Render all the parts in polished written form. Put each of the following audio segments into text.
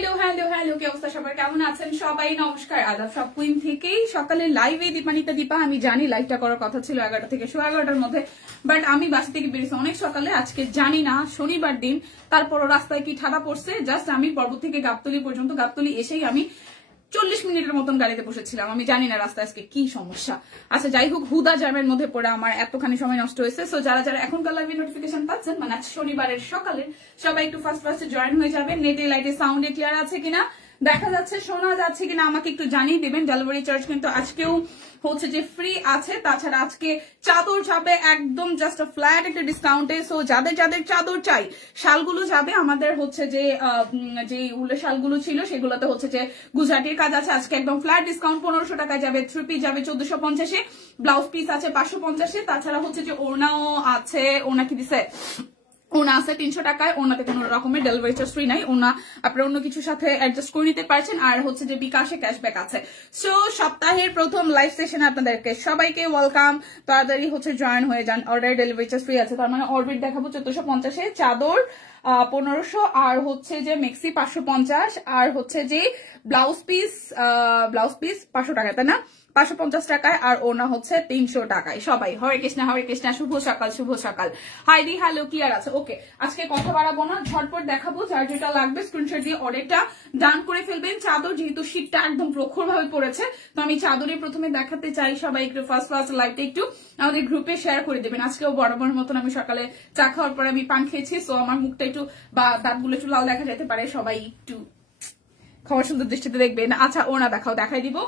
Hello hello hello কি অবস্থা সবার, কেমন আছেন সবাই? নমস্কার, আদাব। সব কুইন থেকেই সকালে লাইভে দীপানিতা দীপা। আমি জানি লাইভটা করার কথা ছিল 11টা থেকে 11:15টার মধ্যে, বাট আমি বাসা থেকে বেরিয়েছি অনেক সকালে। আজকে জানি না শনিবার দিন, তারপরও রাস্তায় কি ঠাডা পড়ছে। জাস্ট আমি পর্বত থেকে গাবতলী পর্যন্ত, গাবতলী এসেই আমি 40 মিনিটের মতন গাড়িতে বসেছিলাম। আমি জানি না রাস্তায় আজকে কি সমস্যা। আচ্ছা যাই হোক, হুদা জ্যামের মধ্যে পড়ে আমার এতখানি সময় নষ্ট হয়েছে। সো যারা যারা এখনকার লাইভে নোটিফিকেশন পাচ্ছেন, মানে আজ শনিবারের সকালে, সবাই একটু ফার্স্টে জয়েন হয়ে যাবেন। নেটে লাইটে সাউন্ডে ক্লিয়ার আছে কিনা, দেখা যাচ্ছে, শোনা যাচ্ছে কিনা আমাকে একটু জানিয়ে দেবেন। ডেলিভারি চার্জ কিন্তু আজকেও হচ্ছে যে ফ্রি আছে। তাছাড়া আজকে চাদর যাবে একদম জাস্ট ফ্ল্যাট একটা ডিসকাউন্টে। সো যাদের যাদের চাদর চাই, শালগুলো যাবে আমাদের হচ্ছে যে উলের শালগুলো ছিল সেগুলোতে হচ্ছে যে গুজরাটির কাজ আছে। আজকে একদম ফ্ল্যাট ডিসকাউন্ট 1500 টাকায় যাবে। 3 পিস যাবে 1450-এ, ব্লাউজ পিস আছে 550-এ। তাছাড়া হচ্ছে যে ওড়নাও আছে। ওড়না কি দিছে? ওনা আছে 300 টাকায়। ওনাতে কোনো রকমের ডেলিভারি চার্জ ফ্রি নাই। ওনা আপনারা অন্য কিছুর সাথে অ্যাডজাস্ট করে নিতে পারছেন। আর হচ্ছে যে বিকাশে ক্যাশব্যাক আছে। সো সপ্তাহের প্রথম লাইভ সেশনে আপনাদেরকে সবাইকে ওয়েলকাম। তাড়াতাড়ি হচ্ছে জয়েন হয়ে যান। অর্ডার ডেলিভারি চার্জ ফ্রি আছে। তার মানে অর্ডার দেখাবো 1450-এ, চাদর 1500, আর হচ্ছে যে মেক্সি 550, আর হচ্ছে যে ব্লাউজ পিস 500 টাকায়, তাই না? 550 টাকায়, আর ওনা হচ্ছে 300 টাকায়। সবাই হরে কৃষ্ণা হরে কৃষ্ণা, শুভ সকাল শুভ সকাল। হাইদি হ্যালো কি আর আছে? ওকে, আজকে কথা বাড়াবো না, ঝটপট দেখাবো। যার যেটা লাগবে স্ক্রিনশট দিয়ে অর্ডারটা ডান করে ফেলবেন। চাদর যেহেতু শীতটা একদম প্রখর ভাবে পড়েছে, তো আমি চাদরে প্রথমে দেখাতে চাই। সবাই একটু ফার্স্ট লাইভটা একটু আমাদের গ্রুপে শেয়ার করে দেবেন। আজকেও বরাবর মতন আমি সকালে চা খাওয়ার পরে আমি পান খেয়েছি, সো আমার মুখটা একটু বা দাঁতগুলো একটু লাল দেখা যেতে পারে। সবাই একটু খাওয়ার সুন্দর দৃষ্টিতে দেখবেন। আচ্ছা ওনা দেখাই দিব।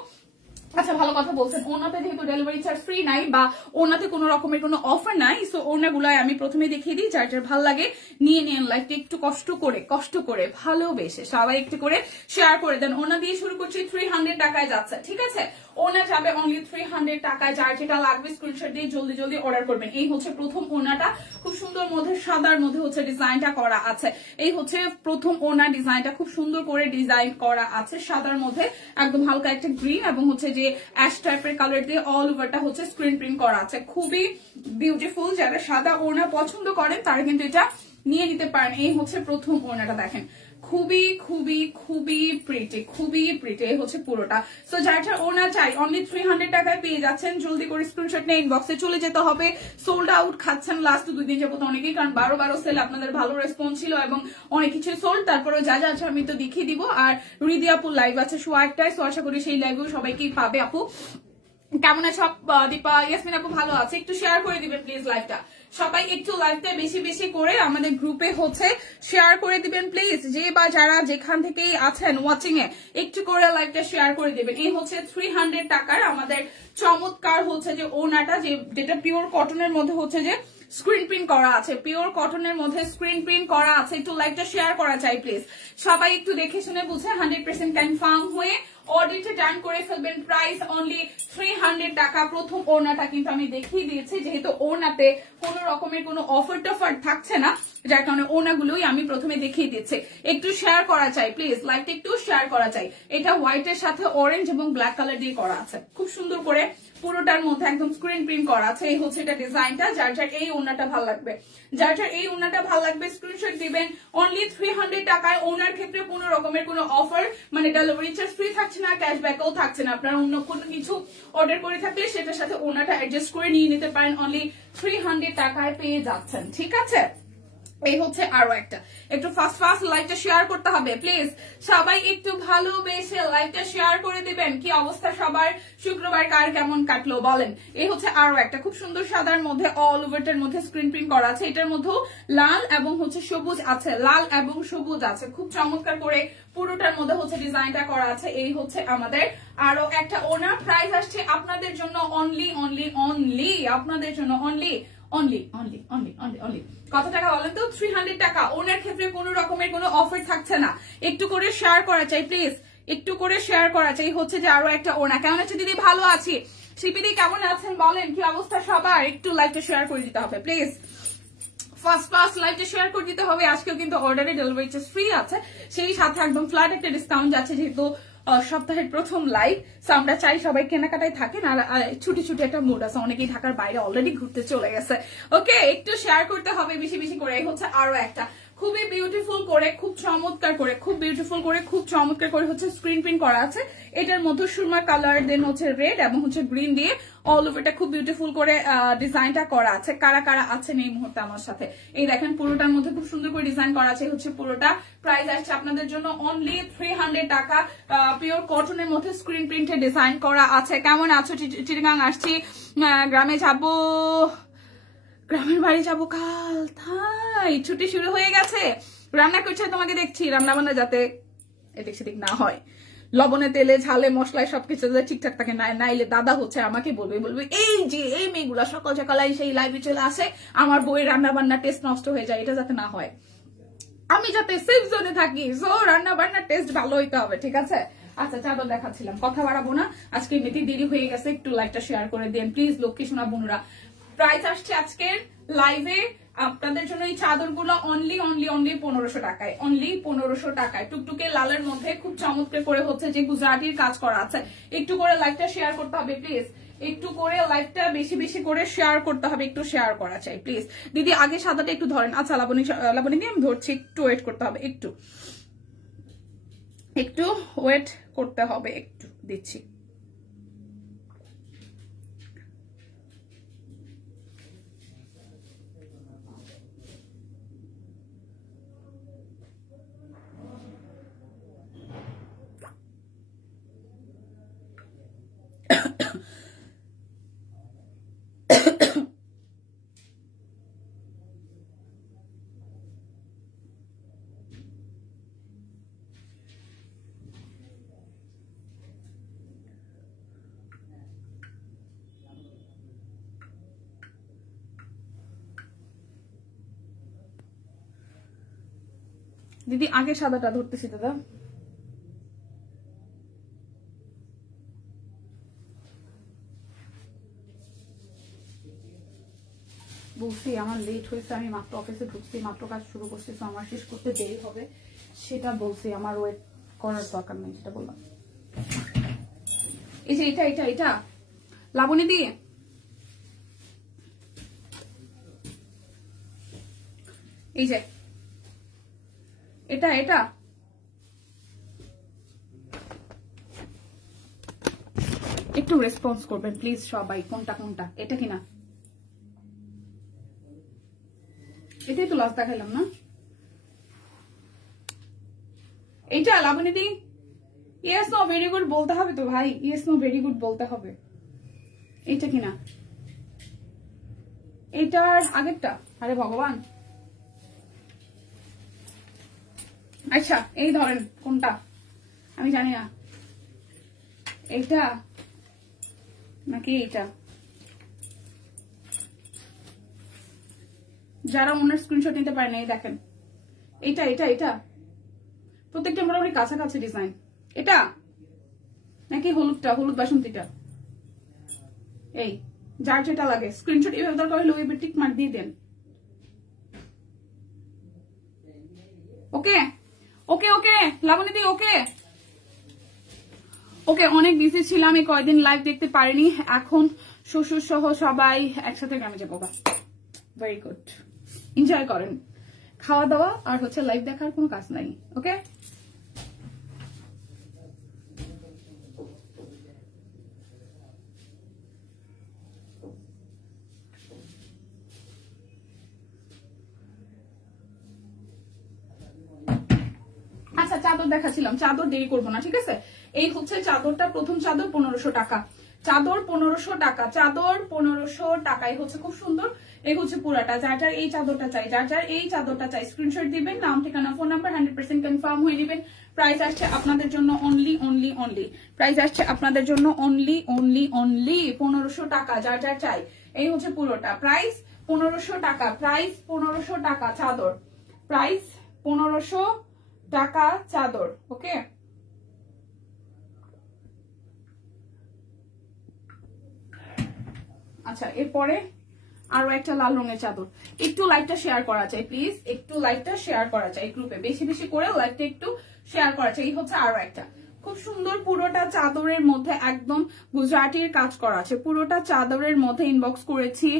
আচ্ছা ভালো কথা বলছেন। ওনাতে যেহেতু ডেলিভারি চার্জ ফ্রি নাই বা ওনাতে কোনো রকমের কোনো অফার নাই, সো ওনাগুলাই আমি প্রথমে দেখিয়ে দিই। যার যার ভালো লাগে নিয়ে নেন। লাইকটা একটু কষ্ট করে ভালোবেসে সবাই একটু করে শেয়ার করে দেন। ওনা দিয়ে শুরু করছি, 300 টাকায় যাচ্ছে। ঠিক আছে, ওনা যাবে অনলি 300 টাকায়। যার যেটা লাগবে স্ক্রিনশট দিয়ে জলদি জলদি অর্ডার করবেন। এই হচ্ছে প্রথম ওনাটা, খুব সুন্দর মধ্যে সাদার মধ্যে হচ্ছে ডিজাইনটা করা আছে। এই হচ্ছে প্রথম ওনা ডিজাইনটা, খুব সুন্দর করে ডিজাইন করা আছে সাদার মধ্যে, একদম হালকা একটা গ্রিন এবং হচ্ছে যে অ্যাশ টাইপের কালার দিয়ে অল ওভারটা হচ্ছে স্ক্রিন প্রিন্ট করা আছে। খুবই বিউটিফুল। যারা সাদা ওড়না পছন্দ করেন তারা কিন্তু এটা নিয়ে নিতে পারেন। এই হচ্ছে প্রথম ওড়নাটা, দেখেন খুবই খুবই খুবই প্রিটি। এই হচ্ছে পুরোটা। সো যার যার ওড়না চাই অনলি 300 টাকায় পেয়ে যাচ্ছেন। জলদি করে স্ক্রিনশট নিয়ে ইনবক্সে চলে যেতে হবে। সোল্ড আউট খাচ্ছেন লাস্ট 2 দিন যাবত অনেকেই, কারণ 12 সেল আপনাদের ভালো রেসপন্স ছিল এবং অনেক কিছু সোল্ড। তারপরে যা যা আছে আমি তো দেখিয়ে দিব। আর রিদি আপুর লাইভ আছে 1:00টায়, সো আশা করি সেই লাইভেও সবাইকেই পাবে। আপু কেমন আছে? দীপা ইয়াসমিন আপু ভালো আছে? একটু শেয়ার করে দিবেন প্লিজ লাইভটা। সবাই একটু লাইভটা বেশি বেশি করে আমাদের গ্রুপে হচ্ছে শেয়ার করে দিবেন প্লিজ। যে বা যারা যেখান থেকেই আছেন ওয়াচিং এ, একটু করে লাইভটা শেয়ার করে দিবেন। এই হচ্ছে 300 টাকার আমাদের চমৎকার হচ্ছে যে ওনাটা, যেটা পিওর কটনের মধ্যে হচ্ছে যে স্ক্রিন প্রিন্ট করা আছে। পিওর কটনের মধ্যে স্ক্রিন প্রিন্ট করা আছে। একটু লাইভটা শেয়ার করা চাই প্লিজ। সবাই একটু দেখে শুনে বুঝে 100% কনফার্ম হয়ে অর্ডারটা ডান করে ফেলবেন। প্রাইস অনলি 300 টাকা। প্রথম ওড়নাটা কিন্তু আমি দেখিয়ে দিয়েছি, যেহেতু ওড়নাতে কোনো রকমের কোনো অফার টফার থাকছে না, যার কারণে ওড়নাগুলোই আমি প্রথমে দেখিয়ে দিচ্ছি। একটু শেয়ার করা চাই প্লিজ, লাইভটা একটু শেয়ার করা চাই। এটা হোয়াইটের সাথে অরেঞ্জ এবং ব্ল্যাক কালার দিয়ে করা আছে, খুব সুন্দর করে পুরোটার মধ্যে একদম স্ক্রিন প্রিন্ট করা আছে। এই হচ্ছে এটা ডিজাইনটা। যার যার এই ওড়নাটা ভালো লাগবে, স্ক্রিনশট দিবেন। অনলি 300 টাকায়। ওনার ক্ষেত্রে কোনো রকমের কোনো অফার মানে ডেলিভারি চার্জ ফ্রি থাকছে না, ক্যাশব্যাকও থাকছে না। আপনারা অন্য কোনো কিছু অর্ডার করে থাকলে সেটার সাথে ওনাটা অ্যাডজাস্ট করে নিয়ে নিতে পারেন। অনলি 300 টাকায় পেয়ে যাচ্ছেন। ঠিক আছে, এই হচ্ছে আরো একটা। একটু ফাস্ট লাইভটা শেয়ার করতে হবে প্লিজ। সবাই একটু ভালোবেসে লাইভটা শেয়ার করে দিবেন। কি অবস্থা সবার? শুক্রবার কার কেমন কাটলো বলেন। এই হচ্ছে আরো একটা খুব সুন্দর সাদার মধ্যে অল ওভারটার মধ্যে স্ক্রিন প্রিন্ট করা আছে। এটার মধ্যেও লাল এবং হচ্ছে সবুজ আছে, খুব চমৎকার করে পুরোটার মধ্যে হচ্ছে ডিজাইনটা করা আছে। এই হচ্ছে আমাদের আরো একটা ওনার। প্রাইস আসছে আপনাদের জন্য অনলি আপনাদের জন্য অনলি কত টাকা বলেন তো? 300 টাকা। ওনার ক্ষেত্রে কোনো রকমের কোনো অফার থাকছে না। একটু করে শেয়ার করা চাই প্লিজ, একটু করে শেয়ার করা চাই। হচ্ছে যে আরো একটা ওনা। কেমন আছে দিদি? ভালো আছি। শিপিদি কেমন আছেন বলেন? কি অবস্থা সবার? একটু লাইভটা শেয়ার করে দিতে হবে প্লিজ। ফার্স্ট লাইভটা শেয়ার করে দিতে হবে। আজকেও কিন্তু অর্ডারে ডেলিভারি চার্জ ফ্রি আছে, সেই সাথে একদম ফ্ল্যাট একটা ডিসকাউন্ট যাচ্ছে, যেহেতু সপ্তাহের প্রথম লাইভ। আমরা চাই সবাই কেনাকাটায় থাকেন, আর ছুটি একটা মুড আছে। অনেকেই ঢাকার বাইরে অলরেডি ঘুরতে চলে গেছে। ওকে, একটু শেয়ার করতে হবে বেশি বেশি করে। এই হচ্ছে আরো একটা খুবই বিউটিফুল করে, খুব চমৎকার করে, খুব বিউটিফুল করে, খুব চমৎকার করে হচ্ছে স্ক্রিন প্রিন্ট করা আছে। এটার মধ্যে সুরমা কালার, দেন হচ্ছে রেড এবং হচ্ছে গ্রিন দিয়ে অল ওভার এটা খুব বিউটিফুল করে ডিজাইনটা করা আছে। কারা কারা আছেন এই মুহূর্তে আমার সাথে, এই দেখেন পুরোটার মধ্যে খুব সুন্দর করে ডিজাইন করা আছে হচ্ছে পুরোটা। প্রাইস আসছে আপনাদের জন্য অনলি 300 টাকা। পিওর কটনের মধ্যে স্ক্রিন প্রিন্টে ডিজাইন করা আছে। কেমন আছো? চিটাগাং আসছি, গ্রামে যাবো, গ্রামের বাড়ি যাবো কাল, তাই ছুটি শুরু হয়ে গেছে। রান্না করছে তোমাকে দেখছি, রান্না বান্না যাতে এদিক সেদিক না হয়, লবণে তেলে ঝালে মশলায় সবকিছু যাতে ঠিকঠাক থাকে, নাইলে দাদা হচ্ছে আমাকে বলবে এই যে এই মেয়েগুলা সকাল সকাল সেই লাইভে চলে আসে, আমার বইয়ের রান্না বান্না টেস্ট নষ্ট হয়ে যায়। এটা যাতে না হয়, আমি যাতে সেফ জোনে থাকি, সো রান্না বান্নার টেস্ট ভালো হইতে হবে, ঠিক আছে? আচ্ছা চাদর দেখাচ্ছিলাম, কথা বাড়াবো না, আজকে এমনিতে দেরি হয়ে গেছে, একটু লাইভটা শেয়ার করে দেন প্লিজ লক্ষ্মী সোনা বোনরা। প্রাইস আসছে আজকের লাইভে আপনাদের জন্য এই চাদরগুলো অনলি 1500 টাকায়, অনলি 1500 টাকায়। টুকটুকে লালের মধ্যে খুব চমৎকার করে হচ্ছে যে গুজরাটির কাজ করা আছে। একটু করে লাইভটা শেয়ার করতে হবে প্লিজ, একটু করে লাইভটা বেশি বেশি করে শেয়ার করতে হবে, একটু শেয়ার করা চাই প্লিজ। দিদি আগে সাদাটা একটু ধরেন। আচ্ছা লাবণী দিয়ে আমি ধরছি, একটু ওয়েট করতে হবে, একটু ওয়েট করতে হবে, একটু দিচ্ছি। দিদি আগে সাদাটা ধরতেছি দাদা। বলছি আমার লেট হয়েছে, আমি মাত্র অফিসে ঢুকছি, মাত্র কাজ শুরু করছি, তো আমার শেষ করতে দেরি হবে, সেটা বলছি। আমার ওয়েট করার দরকার নেই, সেটা বললাম। এই যে এটা এটা এটা লাবণী দিয়ে এই যে এটা এটা একটু রেসপন্স করবেন প্লিজ সবাই, কোনটা কোনটা, এটা কিনা? এটাই তো লাস্ট দেখাইলাম না, এইটা লাবণী দি। ইয়েস নো ভেরি গুড বলতে হবে তো ভাই, ইয়েস নো ভেরি গুড বলতে হবে। এইটা কিনা? এইটার আগেরটা? আরে ভগবান, আচ্ছা এই ধরেন কোনটা আমি জানি না, এইটা নাকি এইটা? যারা ওনার স্ক্রিনশট নিতে পারেন এই দেখেন, এইটা এটা এটা প্রত্যেকটা মোটামুটি কাছাকাছি ডিজাইন। এটা নাকি হলুদটা, হলুদ বাসন্তীটা? এই যার যেটা লাগে স্ক্রিনশট এভাবে দরকার হলে ওই টিক মার্ক দিয়ে দেন। ওকে ওকে ওকে লাবণী দি ওকে ওকে। অনেক বিজি ছিলাম, এই কয়দিন লাইভ দেখতে পারিনি, এখন শ্বশুর সহ সবাই একসাথে গ্রামে যাবো। ভেরি গুড, এনজয় করেন, খাওয়া দাওয়া আর হচ্ছে লাইভ দেখার কোনো কাজ নাই। ওকে আচ্ছা চাদর দেখাচ্ছিলাম, চাদর দেরি করবো না, ঠিক আছে? এই হচ্ছে চাদরটা, প্রথম চাদর 1500 টাকা, চাদর 1500 টাকা, চাদর 1500 টাকায় হচ্ছে খুব সুন্দর। এই হচ্ছে পুরাটা, যার যার এই চাদরটা চাই, যার যার এই চাদরটা চাই স্ক্রিনশট দিবেন, নাম ঠিকানা ফোন নাম্বার 100% কনফার্ম হয়ে নেবেন। প্রাইস আসছে আপনাদের জন্য অনলি অনলি অনলি, প্রাইস আসছে আপনাদের জন্য অনলি অনলি অনলি 1500 টাকা, যার যার চাই। এই হচ্ছে পুরোটা, প্রাইস 1500 টাকা, প্রাইস 1500 টাকা চাদর, প্রাইস 1500 টাকা চাদর। ওকে আচ্ছা এরপরে আরো একটা লাল রঙের চাদর, একটু লাইভটা শেয়ার করা চাই প্লিজ, একটু লাইভটা শেয়ার করা চাই গ্রুপে, বেশি বেশি করে লাইভটা একটু শেয়ার করা চাই। এই হচ্ছে আরো একটা খুব সুন্দর, পুরোটা চাদরের মধ্যে একদম গুজরাটির কাজ করা আছে, পুরোটা চাদরের মধ্যে ইনবক্স করেছি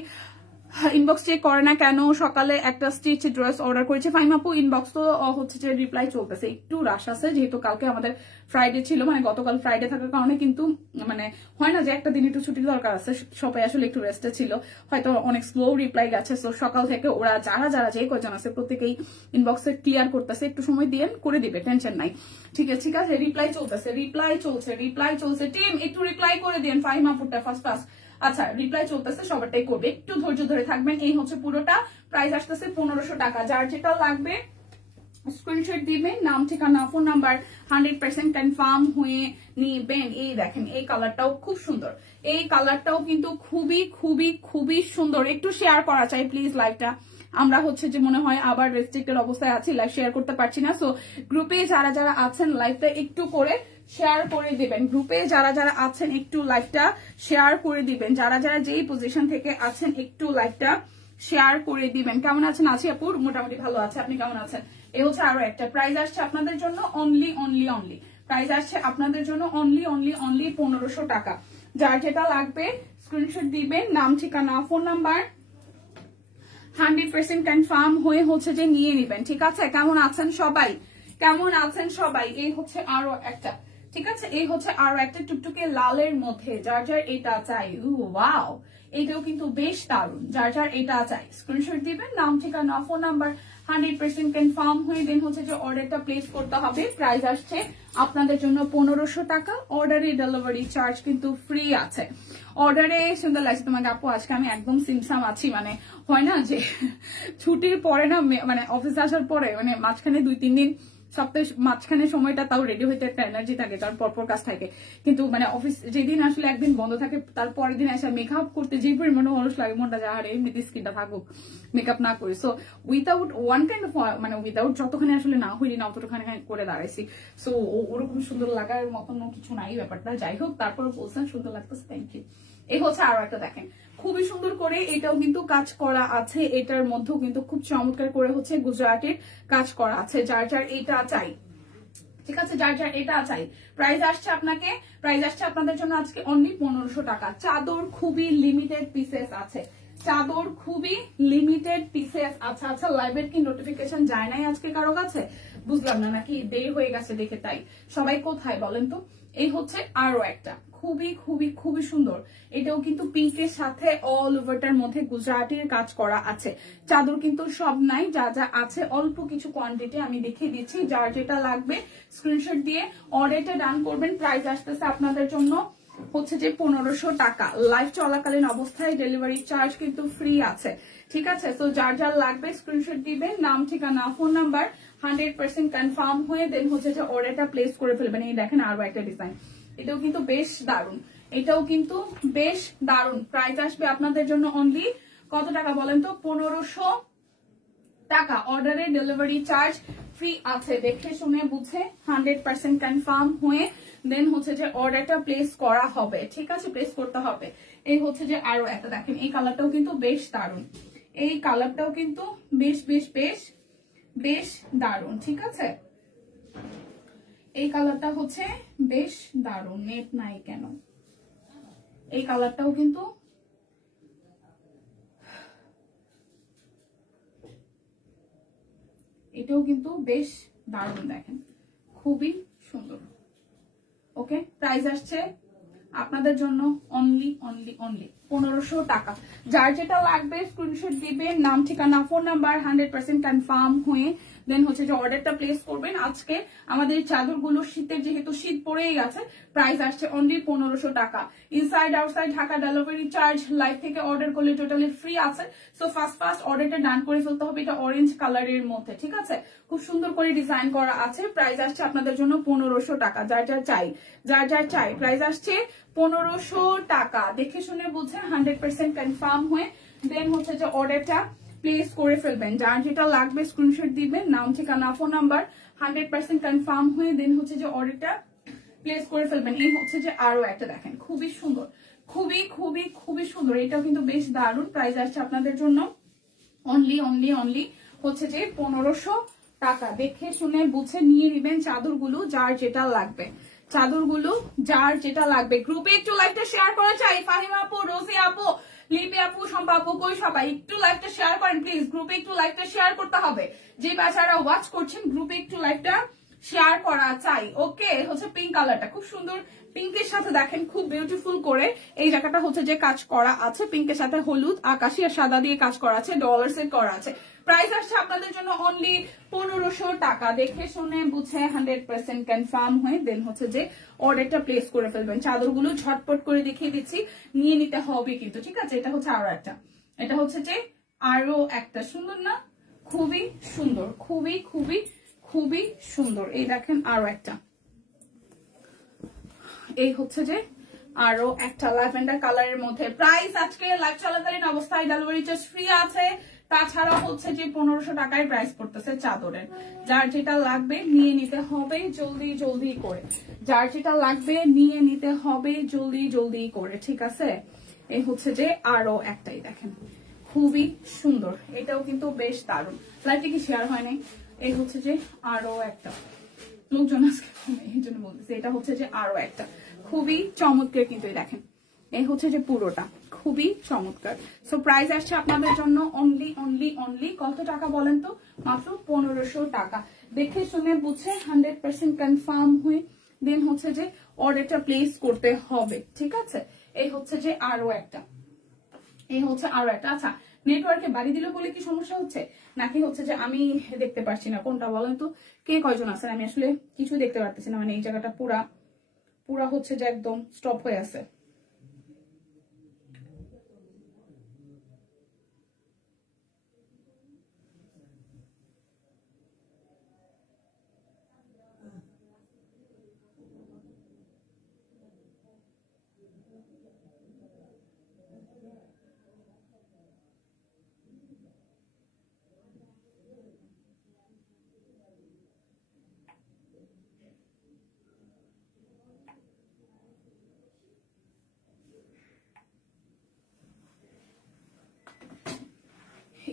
ইনবক্স চেক করে না কেন? সকালে একটা স্টিচ ড্রেস অর্ডার করেছে। ফাহিম আপু ইনবক্স তো হচ্ছে যে রিপ্লাই চলতেছে, একটু রাশ আছে যেহেতু কালকে আমাদের ফ্রাইডে ছিল, মানে গতকাল ফ্রাইডে থাকার কারণে কিন্তু মানে হয় না যে একটা দিন একটু ছুটির দরকার আছে, সবাই আসলে একটু রেস্টে ছিল, হয়তো অনেক স্লো রিপ্লাই গেছে। তো সকাল থেকে ওরা যারা যে কজন আছে প্রত্যেকেই ইনবক্সে ক্লিয়ার করতেছে, একটু সময় দিয়ে করে দিবে, টেনশন নাই। ঠিক আছে রিপ্লাই চলতেছে, রিপ্লাই চলছে। টিম একটু রিপ্লাই করে দিন ফাহিম আপুরটা ফার্স্ট। আচ্ছা রিপ্লাই চলতেছে, সবারটাই করবে, একটু ধৈর্য ধরে থাকবেন। এই হচ্ছে পুরোটা, প্রাইস আসতেছে 1500 টাকা। যার যেটা লাগবে স্ক্রিনশট দিবেন, নাম ঠিকানা ফোন নাম্বার 100% কনফার্ম হয়ে নিবেন। এই দেখেন এই কালারটাও খুব সুন্দর, এই কালারটাও কিন্তু খুবই খুবই খুবই সুন্দর। একটু শেয়ার করা চাই প্লিজ লাইভটা, আমরা হচ্ছে যে মনে হয় আবার রেস্ট্রিক্টেড অবস্থায় আছি, লাইভ শেয়ার করতে পারছি না। সো গ্রুপে যারা আছেন লাইভটা একটু করে শেয়ার করে দিবেন, গ্রুপে যারা আছেন একটু লাইভটা শেয়ার করে দিবেন, যারা যেই পজিশন থেকে আছেন একটু লাইভটা শেয়ার করে দিবেন। কেমন আছেন? আছি আপু, মোটামুটি ভালো আছে, আপনি কেমন আছেন? এই হচ্ছে আরো একটা প্রাইস আসছে আপনাদের জন্য অনলি প্রাইস আসছে আপনাদের জন্য অনলি 1500 টাকা। যার যেটা লাগবে স্ক্রিনশট দিবেন, নাম ঠিকানা ফোন নাম্বার 100% কনফার্ম হয়ে হচ্ছে যে নিয়ে নিবেন। ঠিক আছে, কেমন আছেন সবাই? এই হচ্ছে আরো একটা, ঠিক আছে, এই হচ্ছে আরো একটা টুকটুকে লালের মধ্যে, যার এটা চাই। ওয়াও, এটাও কিন্তু বেশ দারুন। যার এটা চাই স্ক্রিনশট দিবেন, নাম ঠিকানা ফোন নাম্বার 100% কনফার্ম হয়ে দেন হচ্ছে যে অর্ডারটা প্লেস করতে হবে। প্রাইস আসছে আপনাদের জন্য 1500 টাকা। অর্ডারে ডেলিভারি চার্জ কিন্তু ফ্রি আছে। অর্ডারে সুন্দর লাগছে তোমাকে আপু, আজকে আমি একদম সিমসাম আছি, মানে হয় না যে ছুটির পরে না, মানে অফিসে আসার পরে মানে মাঝখানে 2-3 দিন সপ্তাহে মাঝখানে সময়টা তাও রেডি হইতে একটা এনার্জি থাকে, তার পরপর কাজ থাকে, কিন্তু মানে অফিস যেদিন আসলে একদিন বন্ধ থাকে তার পরের দিন এসে মেকআপ করতে যে পরিমাণে অলস লাগে, মনটা যায় আরে এমনিতে স্কিনটা থাকুক মেকআপ না করি। So without one kind of মানে উইদাউট যতখানি আসলে না হইলি না অতটুখানি করে দাঁড়াইছি। সো ওরকম সুন্দর লাগার মতন কিছু নাই ব্যাপারটা, যাই হোক তারপর বলছেন সুন্দর লাগতেছে, থ্যাংক ইউ। এই হচ্ছে আরো একটা দেখেন, খুবই সুন্দর করে এটাও কিন্তু কাজ করা আছে, এটার মধ্যেও কিন্তু খুব চমৎকার করে হচ্ছে গুজরাটের কাজ করা আছে। যার এটা চাই, ঠিক আছে, যার এটা চাই। প্রাইস আসছে আপনাদের জন্য আজকে অনলি 1500 টাকা। চাদর খুবই লিমিটেড পিসেস আছে, আচ্ছা লাইভের কি নোটিফিকেশন যায় নাই আজকে কারো কাছে? বুঝলাম না, নাকি দেরি হয়ে গেছে দেখে তাই। সবাই কোথায় বলেন তো? এই হচ্ছে আরো একটা খুবই খুবই খুবই সুন্দর, এটাও কিন্তু পিঙ্কের সাথে অল ওভারটার মধ্যে গুজরাটির কাজ করা আছে। চাদর কিন্তু সব নাই, যা আছে অল্প কিছু কোয়ান্টিটি আমি দেখিয়ে দিচ্ছি। যার যেটা লাগবে স্ক্রিনশট দিয়ে অর্ডারটা ডান করবেন। প্রাইস আসতেছে আপনাদের জন্য হচ্ছে যে 1500 টাকা। লাইভ চলাকালীন অবস্থায় ডেলিভারি চার্জ কিন্তু ফ্রি আছে, ঠিক আছে। তো যার লাগবে স্ক্রিনশট দিবেন, নাম ঠিকানা ফোন নাম্বার 100% কনফার্ম হয়ে দেন হচ্ছে যে অর্ডারটা প্লেস করে ফেলবেন। এই দেখেন আরো একটা ডিজাইন, এটাও কিন্তু বেশ দারুন। প্রাইস আসবে আপনাদের জন্য অনলি কত টাকা বলেন তো? 1500 টাকা। অর্ডারে ডেলিভারি চার্জ ফ্রি আছে, দেখে শুনে বুঝে 100% কনফার্ম হয়ে দেন হচ্ছে যে অর্ডারটা প্লেস করা হবে, ঠিক আছে, প্লেস করতে হবে। এই হচ্ছে যে আরো একটা দেখেন, এই কালারটাও কিন্তু বেশ দারুন, এই কালারটাও কিন্তু বেশ দারুন, ঠিক আছে। এই কালারটা হচ্ছে বেশ দারুন, নেট নাই কেন? এই কালারটাও কিন্তু এটাও কিন্তু বেশ দারুন, দেখেন খুবই সুন্দর। ওকে, প্রাইস আসছে আপনাদের জন্য অনলি 1500 টাকা। যার যেটা লাগবে স্ক্রিনশট দিবেন, নাম ঠিকানা ফোন নাম্বার 100% কনফার্ম হয়ে দেন হচ্ছে যে অর্ডারটা প্লেস করবেন। আজকে আমাদের চাদরগুলো শীতের, যেহেতু শীত পড়েই গেছে, প্রাইস আসছে অনলি 1500 টাকা। Inside outside Dhaka delivery charge live থেকে অর্ডার করলে টোটালি ফ্রি আছে। সো ফার্স্ট অর্ডারটা ডান করে ফেলতে হবে। এটা অরেঞ্জ কালারের মধ্যে, ঠিক আছে, খুব সুন্দর করে ডিজাইন করা আছে। প্রাইস আসছে আপনাদের জন্য 1500 টাকা। যার চাই প্রাইস আসছে 1500 টাকা। দেখে শুনে বুঝে 100% কনফার্ম হয়ে দেন হচ্ছে যে অর্ডারটা প্লেস করে ফেলবেন। যার যেটা লাগবে স্ক্রিনশট দিবেন, নাম ঠিকানা ফোন নাম্বার 100% কনফার্ম হয়ে দেন হচ্ছে যে অর্ডারটা প্লেস করে ফেলবেন। এই হচ্ছে যে আরো একটা দেখেন, খুবই সুন্দর, খুবই সুন্দর, এটাও কিন্তু বেশ দারুণ। প্রাইস আসছে আপনাদের জন্য অনলি হচ্ছে যে 1500 টাকা। দেখে শুনে বুঝে নিয়ে নেবেন চাদরগুলো, যার যেটা লাগবে। গ্রুপে একটু লাইভটা শেয়ার করা চাই। ফাহিমা আপু, রোজি আপু লিপি আপু, শম্পা আপু, কই সবাই একটু লাইভটা শেয়ার করেন প্লিজ। গ্রুপে একটু লাইভটা শেয়ার করতে হবে। যে বাচ্চারা ওয়াচ করছেন গ্রুপে একটু লাইভটা শেয়ার করা চাই। ওকে, হচ্ছে পিঙ্ক কালারটা খুব সুন্দর, পিঙ্কের সাথে দেখেন খুব বিউটিফুল করে এই জায়গাটা হচ্ছে যে কাজ করা আছে, পিঙ্কের সাথে হলুদ, আকাশি আর সাদা দিয়ে কাজ করা আছে, ডলার সেট করা আছে। প্রাইস আসছে আপনাদের জন্য অনলি 1500 টাকা। দেখে শুনে বুঝে 100% কনফার্ম হয়ে দেন হচ্ছে যে অর্ডারটা প্লেস করে ফেলবেন। চাদরগুলো ঝটপট করে দেখিয়ে দিচ্ছি, নিয়ে নিতে হবে কিন্তু, ঠিক আছে। এটা হচ্ছে আরো একটা, এটা হচ্ছে যে আরো একটা সুন্দর না, খুবই সুন্দর, খুবই খুবই খুবই সুন্দর। এই দেখেন আরো একটা, এই হচ্ছে যে আরো একটা ল্যাভেন্ডার কালারের মধ্যে। প্রাইস আজকে লাইভ চলাকালীন অবস্থায় ডেলিভারি চার্জ ফ্রি আছে। তাছাড়া হচ্ছে যে 1500 টাকায় প্রাইস পড়তেছে চাদরের। যার যেটা লাগবে নিয়ে নিতে হবে জলদি জলদি করে, যার যেটা লাগবে নিয়ে নিতে হবে জলদি জলদি করে, ঠিক আছে। এই হচ্ছে যে আরো একটাই দেখেন খুবই সুন্দর, এটাও কিন্তু বেশ দারুণ। লাইভটা কি শেয়ার হয় নাই? এই হচ্ছে যে আরো একটা, লোকজন আজকে এই জন্য বলতেছে। এটা হচ্ছে যে আরো একটা খুবই চমৎকার কিন্তু, দেখেন এই হচ্ছে যে পুরোটা খুবই চমৎকার। সো প্রাইস আসছে আপনাদের জন্য অনলি অনলি অনলি কত টাকা বলেন তো? মাত্র 1500 টাকা। দেখে শুনে বুঝে 100% কনফার্ম হয়ে দেন হচ্ছে যে অর্ডারটা প্লেস করতে হবে, ঠিক আছে। এই হচ্ছে যে আরো একটা, এই হচ্ছে আরো একটা। আচ্ছা, নেটওয়ার্কে বাড়ি দিল বলে কি সমস্যা হচ্ছে, নাকি হচ্ছে যে আমি দেখতে পারছি না কোনটা বলেন তো? কে কয়জন আছেন? আমি আসলে কিছু দেখতে পারতেছি না, মানে এই জায়গাটা পুরা পুরা হচ্ছে যে একদম স্টপ হয়ে আছে।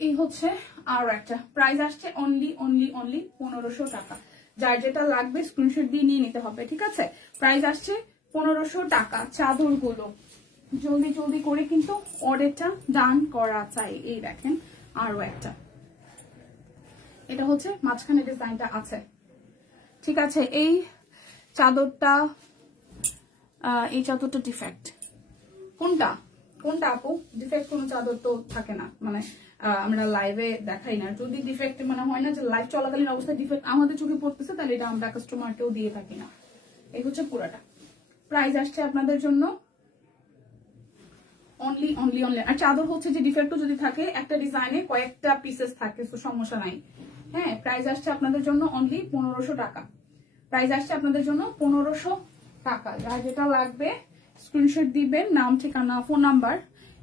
এই হচ্ছে আর একটা, প্রাইস আসছে অনলি অনলি অনলি 1500 টাকা। যার যেটা লাগবে স্ক্রিনশট দিয়ে নিয়ে নিতে হবে, ঠিক আছে। প্রাইস আসছে 1500 টাকা। চাদরগুলো জলদি জলদি করে কিন্তু অর্ডারটা ডান করা চাই। এই দেখেন আরো একটা, এটা হচ্ছে মাঝখানে ডিজাইনটা আছে, ঠিক আছে। এই চাদরটা ডিফেক্ট কোনটা কোনটা আপু? ডিফেক্ট কোন চাদর তো থাকে না, মানে আমরা লাইভে দেখাই না। যদি ডিফেক্ট মানে হয় না যে লাইভ চলাকালীন অবস্থায় ডিফেক্ট আমাদের চোখে পড়তেছে, তাহলে এটা আমরা কাস্টমারকেও দিয়ে থাকি না। এই হচ্ছে পুরাটা। প্রাইস আসছে আপনাদের জন্য অনলি অনলি অনলি। আর চাদর হচ্ছে যে ডিফেক্টও যদি থাকে, একটা ডিজাইনে কয়েকটা পিসেস থাকে, তো সমস্যা নাই। হ্যাঁ, প্রাইস আসছে আপনাদের জন্য অনলি 1500 টাকা। প্রাইস আসছে আপনাদের জন্য 1500 টাকা। যার যেটা লাগবে স্ক্রিনশট দিবেন, নাম ঠিকানা ফোন নাম্বার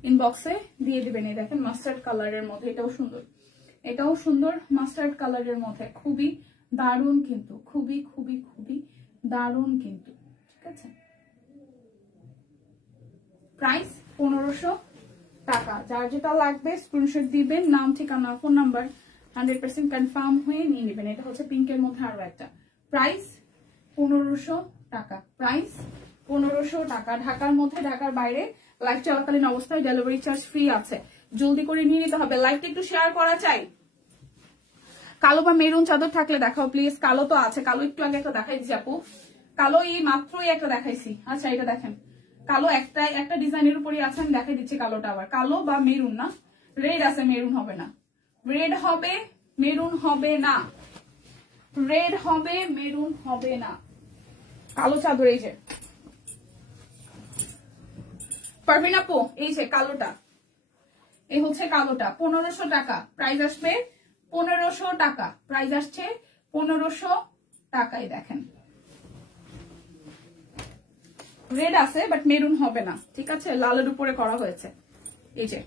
ইনবক্সে দিয়ে দিবেন। এই দেখেন মাস্টার্ড কালারের মধ্যে, এটাও সুন্দর, এটাও সুন্দর মাস্টার্ড কালারের মধ্যে, খুবই দারুণ কিন্তু, খুবই খুবই খুবই দারুণ কিন্তু, ঠিক আছে। প্রাইস 1500 টাকা। যার যেটা লাগবে স্ক্রিনশট দিবেন, নাম ঠিকানা ফোন নাম্বার 100% কনফার্ম হয়ে নিয়ে নেবেন। এটা হচ্ছে পিঙ্কের মধ্যে আরো একটা। প্রাইস 1500 টাকা। প্রাইস 1500 টাকা। ঢাকার মধ্যে, ঢাকার বাইরে লাইভ চলাকালীন অবস্থায় ডেলিভারি চার্জ ফ্রি আছে। জলদি করে নিয়ে নিতে হবে। লাইভটা একটু শেয়ার করা চাই। কালো বা মেরুন চাদর থাকলে দেখাও প্লিজ। কালো তো আছে, কালো একটু আগে একটা দেখাই দিচ্ছি আপু। কালো এই মাত্রই একটা দেখাইছি। আচ্ছা, এটা দেখেন কালো একটা ডিজাইনের উপরই আছে, আমি দেখাই দিচ্ছি কালোটা। আবার কালো বা মেরুন না, রেড আছে, মেরুন হবে না। রেড হবে, মেরুন হবে না। রেড হবে, মেরুন হবে না। কালো চাদর এই যে পারবেন আপু, এই যে কালোটা, এই হচ্ছে কালোটা। 1500 টাকা। প্রাইস আসবে 1500 টাকা। প্রাইস আসছে 1500 টাকায়। দেখেন রেড আছে বাট মেরুন হবে না, ঠিক আছে। লালের উপরে করা হয়েছে। এই যে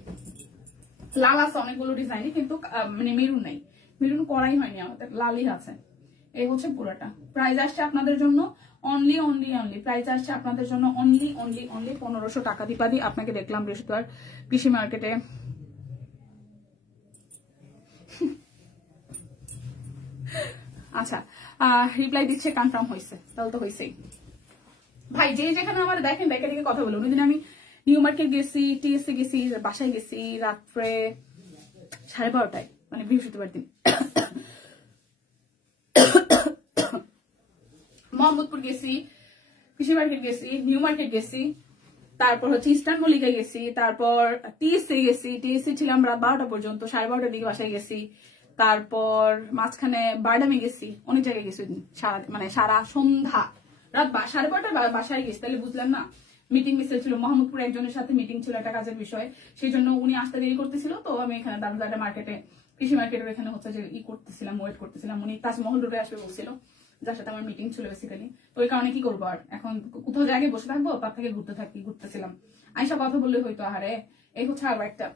লাল আছে অনেকগুলো ডিজাইনে, কিন্তু মানে মেরুন নাই, মেরুন করাই হয়নি আমাদের, লালই আছে। এই হচ্ছে পুরোটা। প্রাইস আসছে আপনাদের জন্য অনলি অনলি অনলি, প্রাইস আসছে আপনাদের জন্য অনলি অনলি অনলি 1500 টাকা। দীপাদি আপনাকে দেখলাম বৃহস্পতিবার কৃষি মার্কেটে। আচ্ছা, রিপ্লাই দিচ্ছে কনফার্ম হয়েছে, তাহলে তো হয়েছেই। ভাই যে যেখানে আমার দেখেন ব্যাকে দিকে কথা বলুন। ওই দিন আমি নিউ মার্কেট গেছি, টিএসসি গেছি, বাসায় গেছি রাত্রে 12:30টায়, মানে বৃহস্পতিবার দিন। মোহাম্মদপুর গেছি, কৃষি মার্কেট গেছি, নিউ মার্কেট গেছি, তারপর হচ্ছে ইস্টার্ন মল্লিকা গেছি, তারপর টিএসসি গেছি, টিএসসি ছিলাম রাত 12টা পর্যন্ত, 12:30টার দিকে বাসায় গেছি, তারপর মাঝখানে বারডামে গেছি, অনেক জায়গায় গেছি মানে সারা সন্ধ্যা রাত 12:30টায় বাসায় গেছি। তাহলে বুঝলেন না, মিটিং মিছিল ছিল মোহাম্মদপুরে, একজনের সাথে মিটিং ছিল একটা কাজের বিষয়, সেই জন্য উনি আসতে দেরি করতেছিল। তো আমি এখানে দামদাটা মার্কেটে, কৃষি মার্কেটের এখানে হচ্ছে যে করতেছিলাম, ওয়েট করতেছিলাম। উনি তাজমহল রোডে আসবে বলছিল, যার সাথে আমার মিটিং ছিল বেসিক্যালি। তো ওই কারণে কি করবো, আর এখন কোথাও জায়গায় বসে থাকবো, তার থেকে ঘুরতেছিলাম। আইসা কথা বললে হয়তো, আরে এই হচ্ছে আরো একটা,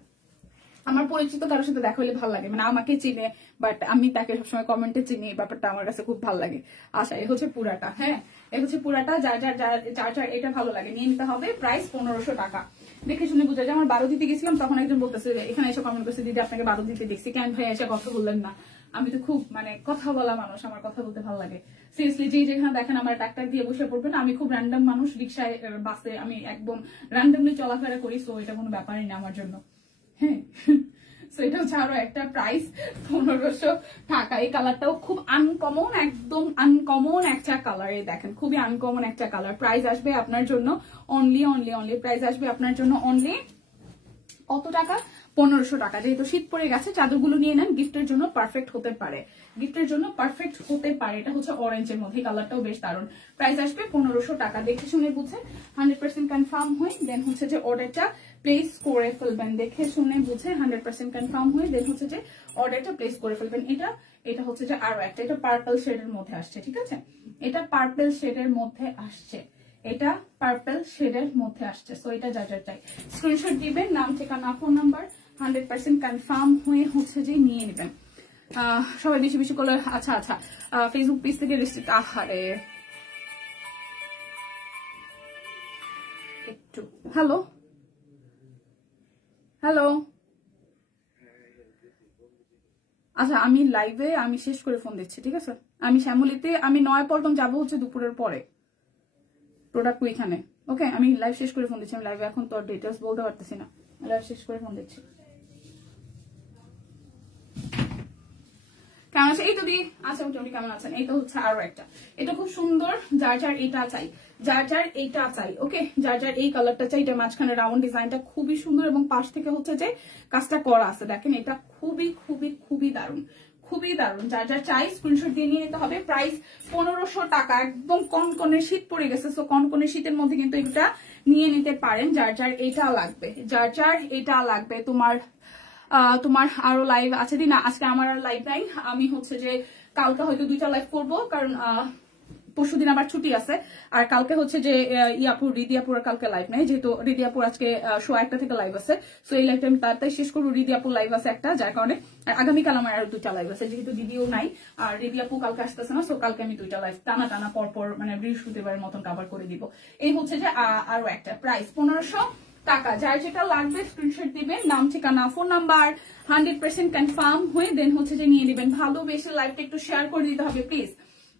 আমার পরিচিত কারোর সাথে দেখা হলে ভালো লাগে, মানে আমাকে চিনে বাট আমি তাকে সবসময় কমেন্টে চিনি, ব্যাপারটা আমার কাছে খুব ভালো লাগে। আচ্ছা, এই হচ্ছে পুরাটা, হ্যাঁ এই হচ্ছে পুরাটা। যার এটা ভালো লাগে নিয়ে নিতে হবে। প্রাইস 1500 টাকা। দেখে শুনে বুঝা যায়। আমার 12 দিতে গেছিলাম, তখন একজন বলতেছে এখানে এসে কমেন্ট করছে, দিদি আপনাকে 12 দিতে দেখছি, কেন ভাই এসে কথা বললেন না? আমি তো খুব মানে কথা বলা মানুষ, আমার কথা বলতে ভালো লাগে। সিরিয়াসলি, যেখানে দেখেন আমার ডাক্তার দিয়ে বসে পড়বেন, আমি খুব র্যান্ডম মানুষ, রিক্সায় বাসে আমি একদম র্যান্ডমলি চলাফেরা করি, সো এটা কোনো ব্যাপারই না আমার জন্য। হ্যাঁ, এটা হচ্ছে আরো একটা প্রাইস 1500 টাকা। এই কালারটাও খুব আনকমন, একদম আনকমন একটা কালার। এই দেখেন, খুবই আনকমন একটা কালার। প্রাইস আসবে আপনার জন্য অনলি প্রাইস আসবে আপনার জন্য অনলি কত টাকা? 1500 টাকা। যেহেতু শীত পড়ে গেছে, চাদরগুলো নিয়ে নেন, গিফটের জন্য পারফেক্ট হতে পারে, এটা হচ্ছে অরেঞ্জের মধ্যে, কালারটাও বেশ দারুণ। প্রাইস আসবে 1500 টাকা। দেখে শুনে বুঝে 100% কনফার্ম হয়ে দেন হচ্ছে যে অর্ডারটা প্লেস করে ফেলবেন। দেখে শুনে বুঝে 100% কনফার্ম হয়ে দেন হচ্ছে যে অর্ডারটা প্লেস করে ফেলবেন। এটা হচ্ছে যে আরো একটা, এটা পার্পল শেডের মধ্যে আসছে, ঠিক আছে? এটা পার্পল শেডের মধ্যে আসছে, সো এটা যা চাই স্ক্রিনশট দিবেন, নাম, ঠিকানা, ফোন নাম্বার, 100% কনফার্ম হয়ে হচ্ছে যে নিয়ে নেবেন। সবাই বেশি বেশি করে। আচ্ছা, ফেসবুক পেজ থেকে রেস্ট্রিক্ট, আহারে একটু হ্যালো, আচ্ছা আমি লাইভে, আমি শেষ করে ফোন দিচ্ছি, ঠিক আছে? আমি শ্যামলীতে, আমি নয়াপল্টন যাবো হচ্ছে দুপুরের পরে, প্রোডাক্ট ওইখানে। ওকে, আমি লাইভ শেষ করে ফোন দিচ্ছি। আমি লাইভে এখন তো ডিটেলস বলতে পারতেছি না, লাইভ শেষ করে ফোন দিচ্ছি। কেমন আছে? এই তো দি আচ্ছা, মোটামুটি কেমন আছেন? এই তো হচ্ছে আরো একটা, এটা খুব সুন্দর। যার এটা চাই, এইটা চাই, ওকে, যার এই কালারটা চাই। এটা মাঝখানে রাউন্ড ডিজাইনটা খুবই সুন্দর এবং পাশ থেকে হচ্ছে যে কাজটা করা আছে, দেখেন এটা খুবই দারুণ। যার চাই স্ক্রিনশট দিয়ে নিয়ে নিতে হবে। প্রাইস 1500 টাকা। একদম কনকনে শীত পড়ে গেছে, সো কনকনে শীতের মধ্যে কিন্তু এটা নিয়ে নিতে পারেন। যার এটা লাগবে, তোমার আরো লাইভ আছে দিন। আজকে আমার আর লাইভ নাই, আমি হচ্ছে যে কালকে হয়তো 2টা লাইভ করবো, কারণ পরশুদিন আবার ছুটি আছে। আর কালকে হচ্ছে যে রিদিয়াপুর কালকে লাইভ নাই, যেহেতু রিদিয়াপুর আজকে 1:30 থেকে লাইভ আছে, সো এই লাইভটা আমি তাড়াতাড়ি শেষ করবো। রিদিয়াপুর লাইভ আছে একটা, যার কারণে আগামীকাল আমার আরো 2টা লাইভ আছে, যেহেতু দিদিও নাই আর রিদিয়াপু কালকে আসতেছে না, সো কালকে আমি 2টা লাইভ টানা পরপর মানে বৃহস্পতিবারের মতন কভার করে দিব। এই হচ্ছে যে আরো একটা। প্রাইস 1500 টাকা। যার যেটা লাগবে স্ক্রিনশট দিবেন, নাম, ঠিকানা, ফোন নাম্বার, 100% কনফার্ম হয়ে দেন হচ্ছে যে নিয়ে নেবেন। ভালোবেসে লাইভটা একটু শেয়ার করে দিতে হবে প্লিজ,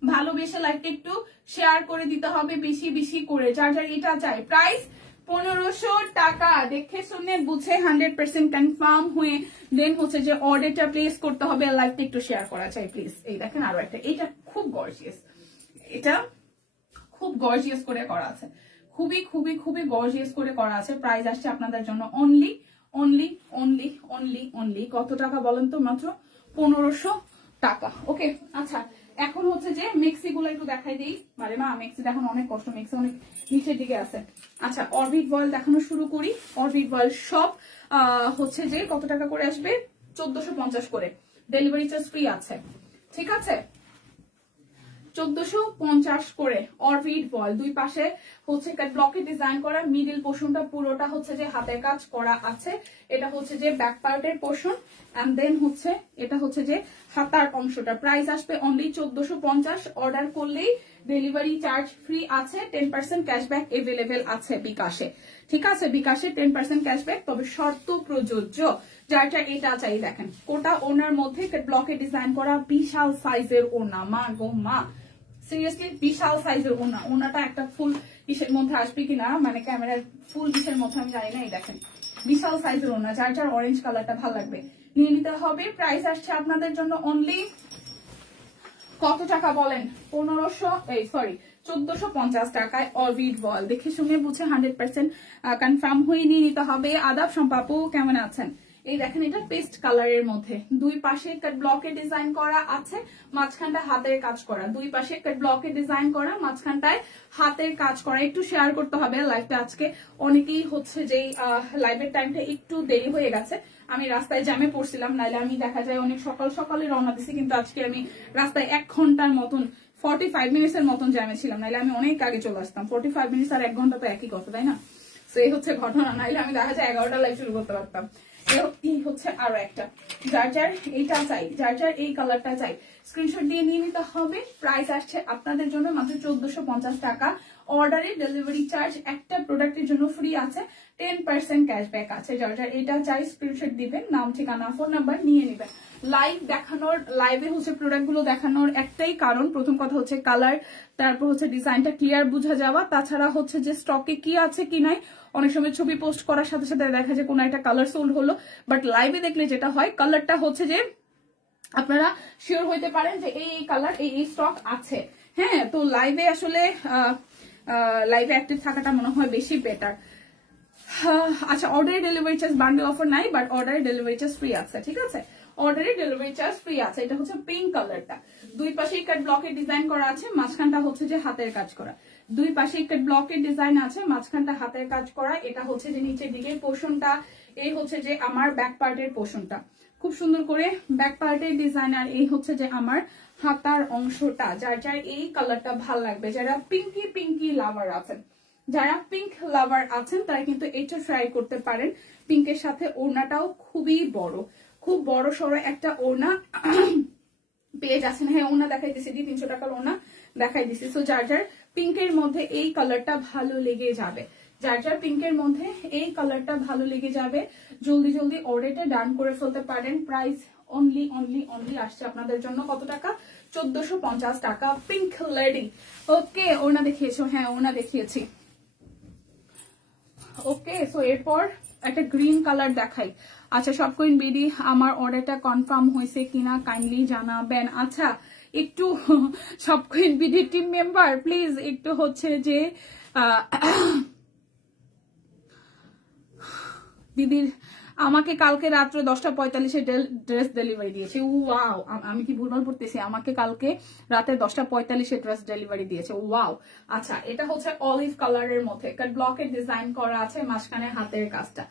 ভালোবেসে লাইভটা একটু শেয়ার করে দিতে হবে বেশি করে। যার এটা চাই। প্রাইস 1500 টাকা। দেখে শুনে বুঝে 100% কনফার্ম হয়ে দেন হচ্ছে যে অর্ডারটা প্লেস করতে হবে। লাইভটা একটু শেয়ার করা চাই প্লিজ। এই দেখেন আরো একটা, এটা খুব গর্জিয়াস, এটা খুব গর্জিয়াস করে করা আছে, খুবই গর্জিয়াস করে করা আছে। প্রাইস আসছে আপনাদের জন্য অনলি কত টাকা বলেন তো? মাত্র 1500 টাকা। ওকে, আচ্ছা এখন হচ্ছে যে মেক্সি গুলো একটু দেখাই দিই। মানে মা, মেক্সি দেখানো অনেক কষ্ট, মেক্সি অনেক নিচের দিকে আছে। আচ্ছা, অরবিট ভয়েল দেখানো শুরু করি। অরবিট ভয়েল সব হচ্ছে যে কত টাকা করে আসবে? 1450 করে, ডেলিভারি চার্জ ফ্রি আছে, ঠিক আছে? 1450 করে অরবিট ভয়েল। দুই পাশে হচ্ছে ব্লকে ডিজাইন করা, মিডল পোর্শনটা পুরোটা হচ্ছে যে হাতের কাজ করা আছে। এটা হচ্ছে যে ব্যাক পার্টের পোর্শন, এন্ড দেন হচ্ছে এটা হচ্ছে যে হাতার অংশটা। প্রাইস আসবে অনলি 1450। অর্ডার করলেই ডেলিভারি চার্জ ফ্রি আছে, 10% ক্যাশব্যাক এভেলেবেল আছে বিকাশে, ঠিক আছে? বিকাশে 10% ক্যাশব্যাক, তবে শর্ত প্রযোজ্য। যারটা এটা চাই, দেখেন কোটা ওনার মধ্যে ব্লকে ডিজাইন করা, বিশাল সাইজের ওনা, মা গো মা, সিরিয়াসলি বিশাল সাইজের ওনা। ওনাটা একটা ফুল পিসের মধ্যে আসবে কিনা, মানে ক্যামেরার ফুল পিসের মধ্যে আমি জানি না। এই দেখেন বিশাল সাইজের ওড়না, যার যার অরেঞ্জ কালারটা ভালো লাগবে নিয়ে নিতে হবে। প্রাইস আসছে আপনাদের জন্য অনলি কত টাকা বলেন? 1450 টাকায় অরবিট ভয়েল। দেখে শুনে বুঝে 100% কনফার্ম হয়ে নিয়ে নিতে হবে। আদাব সম্পাপু, কেমন আছেন? এই দেখেন এটা পেস্ট কালারের মধ্যে, দুই পাশে কাট ব্লকে ডিজাইন করা আছে, মাঝখানটা হাতের কাজ করা। দুই পাশে কাট ব্লকে ডিজাইন করা, মাঝখানটায় হাতের কাজ করা। একটু শেয়ার করতে হবে লাইভটা, আজকে অনেকেই হচ্ছে যে লাইভের টাইমটা একটু দেরি হয়ে গেছে। আমি রাস্তায় জ্যামে পড়ছিলাম, নাইলে আমি দেখা যায় অনেক সকাল সকালে রওনা দিছি, কিন্তু আজকে আমি রাস্তায় 1 ঘন্টার মতন 45 মিনিটসের মতন জ্যামে ছিলাম, নাইলে আমি অনেক আগে চলে আসতাম। 45 মিনিটস আর 1 ঘন্টা তো একই কথা, তাই না? তো এই হচ্ছে ঘটনা, নাইলে আমি দেখা যায় 11টা লাইভ শুরু করতে পারতাম। এই হচ্ছে আরো একটা, যার যার এইটা চাই, যার যার এই কালারটা চাই, স্ক্রিনশট দিয়ে নিয়ে নিতে হবে। প্রাইস আসছে আপনাদের জন্য মাত্র 1450 টাকা। অর্ডারে ডেলিভারি চার্জ একটা প্রোডাক্টের জন্য ফ্রি আছে, 10% ক্যাশব্যাক আছে। যার যার এটা চাই স্ক্রিনশট দিবেন, নাম ঠিকানা ফোন নাম্বার নিয়ে নেবেন। লাইভ দেখানোর, লাইভে হচ্ছে প্রোডাক্ট গুলো দেখানোর একটাই কারণ, প্রথম কথা হচ্ছে কালার, তারপর হচ্ছে ডিজাইনটা ক্লিয়ার বোঝা যাওয়া, তাছাড়া হচ্ছে যে স্টকে কি আছে কি নাই। অনেক সময় ছবি পোস্ট করার সাথে সাথে দেখা যায় কোনো একটা কালার সোল্ড হলো, বাট লাইভে দেখলে যেটা হয় কালারটা হচ্ছে যে আপনারা শিওর হইতে পারেন যে এই কালার এই স্টক আছে। হ্যাঁ, তো লাইভে আসলে লাইভে অ্যাক্টিভ থাকাটা মনে হয় বেশি বেটার। আচ্ছা, অর্ডারে ডেলিভারি চার্জ বান্ডেল অফার নাই, বাট অর্ডারে ডেলিভারি চার্জ ফ্রি আছে, ঠিক আছে? অর্ডারে ডেলিভারি চার্জ ফ্রি আছে। এটা হচ্ছে পিঙ্ক কালারটা, দুই পাশে কাট ব্লকে ডিজাইন করা আছে, মাঝখানটা হচ্ছে যে হাতের কাজ করা। দুই পাশে কাট ব্লকের ডিজাইন আছে, মাঝখানটা হাতের কাজ করা। এটা হচ্ছে যে নিচের দিকের পোর্শনটা, এই হচ্ছে যে আমার ব্যাক পার্টের পোর্শনটা, খুব সুন্দর করে ব্যাক পার্টের ডিজাইন। আর এই হচ্ছে যে আমার হাতার অংশটা। যার যার এই কালারটা ভাল লাগবে, যারা পিঙ্কি পিঙ্কি লাভার আছেন, যারা পিঙ্ক লাভার আছেন তারা কিন্তু এটা ট্রাই করতে পারেন। পিঙ্কের সাথে ওড়নাটাও খুবই বড়, খুব বড় সড়ো একটা ওড়না পেয়ে যাচ্ছেন। হ্যাঁ, ওড়না দেখাই দিছি, 300 টাকার ওড়না দেখাই দিছি। সো যার যার পিঙ্কের মধ্যে এই কালারটা ভালো লেগে যাবে, যার যার পিঙ্কের মধ্যে এই কালারটা ভালো লেগে যাবে, জলদি জলদি অর্ডারটা ডান করে ফেলতে পারেন। প্রাইস অনলি অনলি অনলি আসছে আপনাদের জন্য কত টাকা? 1450 টাকা। পিঙ্ক লেডি, ওকে। ওড়না দেখিয়েছো? হ্যাঁ, ওড়না দেখিয়েছি। ওকে, সো এরপর একটা গ্রিন কালার দেখাই। আচ্ছা, সব কুইন বিডি আমার অর্ডারটা কনফার্ম হয়েছে কিনা কাইন্ডলি জানাবেন। আচ্ছা, একটু সব queen BD team member please একটু হচ্ছে যে দিদির আমাকে কালকে রাত্রে 10:45 ড্রেস ডেলিভারি দিয়েছে। ওয়াও, আমি কি ভুলভাল পড়তেছি? আমাকে কালকে রাতে 10:45 ড্রেস ডেলিভারি দিয়েছে। ওয়াও। আচ্ছা, এটা হচ্ছে অলিভ কালারের মধ্যে কাট ব্লকের ডিজাইন করা আছে, মাঝখানে হাতের কাজটা।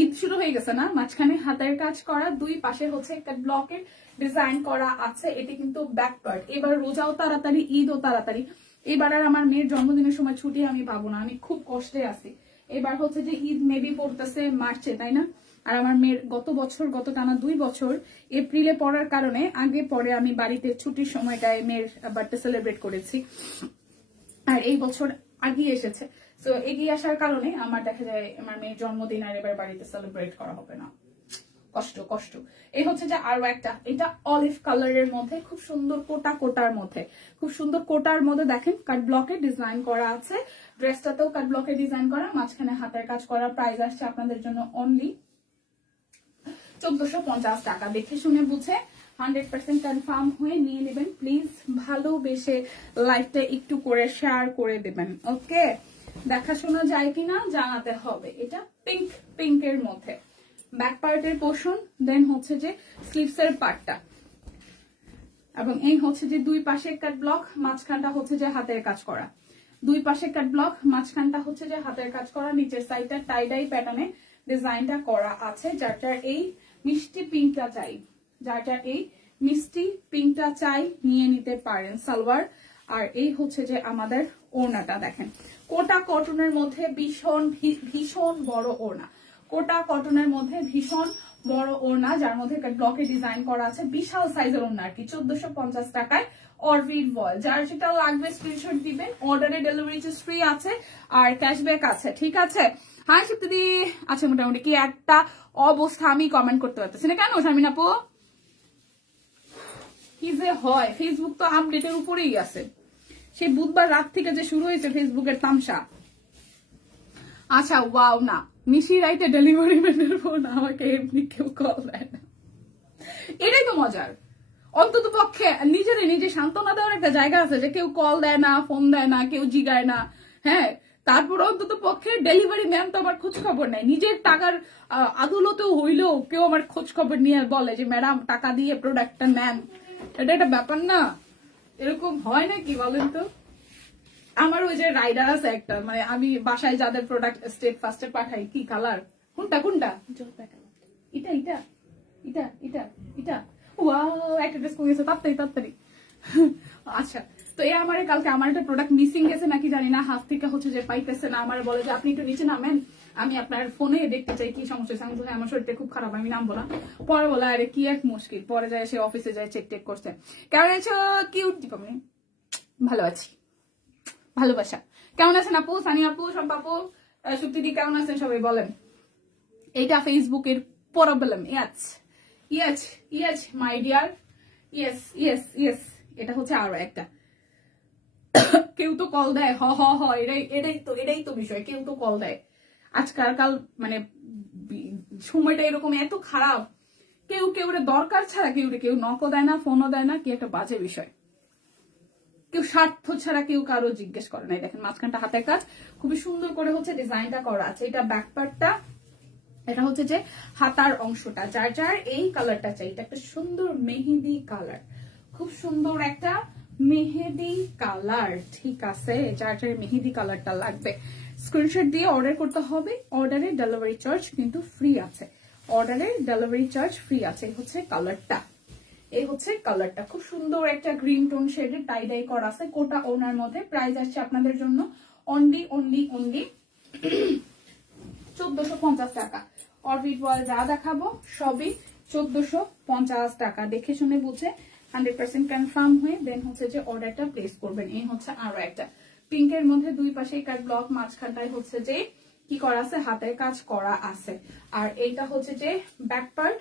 ঈদ শুরু হয়ে গেছে না, মাঝখানে হাতের কাজ করা, দুই পাশে হচ্ছে কাট ব্লকের ডিজাইন করা আছে। এটি কিন্তু ব্যাক পার্ট। এবার রোজাও তাড়াতাড়ি, ঈদও তাড়াতাড়ি। এবার আর আমার মেয়ের জন্মদিনের সময় ছুটি আমি পাবো না, আমি খুব কষ্টে আছি। এবার হচ্ছে যে ঈদ মেবি পড়তেছে মার্চে, তাই না? আর আমার মেয়ের গত টানা 2 বছর এপ্রিলে পড়ার কারণে আগে পরে আমি বাড়িতে ছুটির সময়টায় মেয়ের বার্থডে সেলিব্রেট করেছি, আর এই বছর আগিয়ে এসেছে। তো এগিয়ে আসার কারণে আমার দেখা যায় আমার মেয়ের জন্মদিন আর এবার বাড়িতে সেলিব্রেট করা হবে না। কষ্ট কষ্ট। এই হচ্ছে যে আরো একটা, এটা অলিভ কালারের মধ্যে খুব সুন্দর কোটার মধ্যে, খুব সুন্দর কোটার মধ্যে দেখেন কাট ব্লকে ডিজাইন করা আছে। ড্রেসটাতেও কাট ব্লকে ডিজাইন করা, মাঝখানে হাতের কাজ করা। প্রাইস আসছে আপনাদের জন্য অনলি 1450 টাকা। দেখে শুনে বুঝে 100% কনফার্ম হয়ে নিয়ে নেবেন প্লিজ। ভালোবেসে লাইভটা একটু করে শেয়ার করে দেবেন, ওকে? দেখাশোনা যায় কিনা জানাতে হবে। এটা পিঙ্কের মধ্যে ব্যাক পার্টের পোর্শন, দেন হচ্ছে যে স্লিভসের পার্টটা, এবং এই হচ্ছে যে দুই পাশে কাট ব্লক, মাঝখানটা হচ্ছে যে হাতের কাজ করা। দুই পাশে কাট ব্লক, মাঝখানটা হচ্ছে যে হাতের কাজ করা, নিচের সাইডটা টাই-ডাই প্যাটার্নে ডিজাইনটা করা আছে। যারটার এই মিষ্টি পিঙ্কটা চাই, যারটার এই মিষ্টি পিঙ্কটা চাই নিয়ে নিতে পারেন সালোয়ার। আর এই হচ্ছে যে আমাদের ওড়নাটা দেখেন, কোটা কটনের মধ্যে ভীষণ ভীষণ বড় ওড়না, কোটা কটনের মধ্যে ভীষণ বড় ওড়না, যার মধ্যে ব্লকে ডিজাইন করা আছে। বিশাল সাইজের ওড়না আর কি। 1450 টাকায় অরবিট ভয়েল। যার যেটা লাগবে স্ক্রিনশট দিবেন। অর্ডারে ডেলিভারি চার্জ ফ্রি আছে আর ক্যাশব্যাক আছে, ঠিক আছে? হ্যাঁ সত্যি আছে মোটামুটি। কি একটা অবস্থা, আমি কমেন্ট করতে পারতেছি না কেন শারমিন আপু? কি যে হয়, ফেসবুক তো আপডেটের উপরেই আছে। সেই বুধবার রাত থেকে যে শুরু হয়েছে ফেসবুকের তামসা, আচ্ছা ওয়াও না, মিশি রাইটে ডেলিভারি ম্যানের ফোন আমাকে এমনি কেউ কল দেয় না, এটাই তো মজার। অন্তত পক্ষে নিজে সান্ত্বনা দেওয়ার একটা জায়গা আছে যে কেউ কল দেয় না, ফোন দেয় না, কেউ জিগায় না। হ্যাঁ, তারপর অন্তত পক্ষে ডেলিভারি ম্যান তো আমার খোঁজ খবর নেয়, নিজের টাকার আদালতেও হইলেও কেউ আমার খোঁজ খবর নিয়ে বলে যে ম্যাডাম টাকা দিয়ে প্রোডাক্টটা নেন। এটা একটা ব্যাপার না? এরকম হয় নাকি বলেন তো? আমার ওই যে রাইডার আছে একটা, মানে আমি বাসায় যাদের প্রোডাক্ট স্টেট ফার্স্টে পাঠাই, কি কালার, কোনটা কোনটা, এটা এটা এটা এটা এটা, ওয়াও একটা ড্রেস করে গেছে তাড়াতাড়ি। আচ্ছা, তো এই আমার কালকে আমার একটা প্রোডাক্ট মিসিং গেছে নাকি জানি না, হাত থেকে হচ্ছে যে পাইতেছে না, আমার বলে যে আপনি একটু নিচে নামেন, আমি আপনার ফোনে দেখতে চাই কি সমস্যা। আমি বলি আমার শরীরটা খুব খারাপ, আমি নামবো না। পরে বলে আরে কি এক মুশকিল, পরে যায় সে অফিসে যায় চেক টেক করছে। কেমন আছো কিউট দীপামণি? ভালো আছি, ভালোবাসা। কেমন আছেন আপু, সানি আপু, শম্পা আপু, সুপ্তিদি কেমন আছেন সবাই বলেন। এইটা ফেসবুকের problem. Yes yes yes my dear, yes yes yes. এটা হচ্ছে আরো একটা, কেউ তো কল দেয়, হ হ হ, এটাই তো বিষয়, কেউ তো কল দেয়। আজকাল মানে সময়টা এরকম এত খারাপ, কেউ দরকার ছাড়া কেউ নকও দেয় না, ফোনও দেয় না, কি একটা বাজে বিষয়। কেউ স্বার্থ ছাড়া কেউ কারো জিজ্ঞেস করে নাই। দেখেন মাঝখানটা হাতের কাজ খুবই সুন্দর করে হচ্ছে ডিজাইনটা করা আছে। এটা ব্যাক পার্টটা, এটা হচ্ছে যে হাতার অংশটা। যার এই কালারটা চাই, এটা একটা সুন্দর মেহেদি কালার, খুব সুন্দর একটা মেহেদি কালার। ঠিক আছে, যার মেহেদি কালারটা লাগবে স্ক্রিনশট দিয়ে অর্ডার করতে হবে। অর্ডারে ডেলিভারি চার্জ কিন্তু ফ্রি আছে, অর্ডারে ডেলিভারি চার্জ ফ্রি আছে। এই হচ্ছে কালারটা, এই হচ্ছে কালারটা, খুব সুন্দর একটা গ্রিন টোন শেডের টাই ডাই করা আছে কোটা ওনার মধ্যে। প্রাইস আসছে আপনাদের জন্য অনলি 1450 টাকা। অরবিট ওয়াল যা দেখাবো সবই 1450 টাকা। দেখে শুনে বুঝে 100% কনফার্ম হয়ে দেন হচ্ছে যে অর্ডারটা প্লেস করবেন। এই হচ্ছে আরো একটা পিঙ্কের মধ্যে দুই পাশে কাট ব্লক, মাঝখানটায় হচ্ছে যে কি করা আছে, হাতের কাজ করা আছে। আর এইটা হচ্ছে যে ব্যাক পার্ট,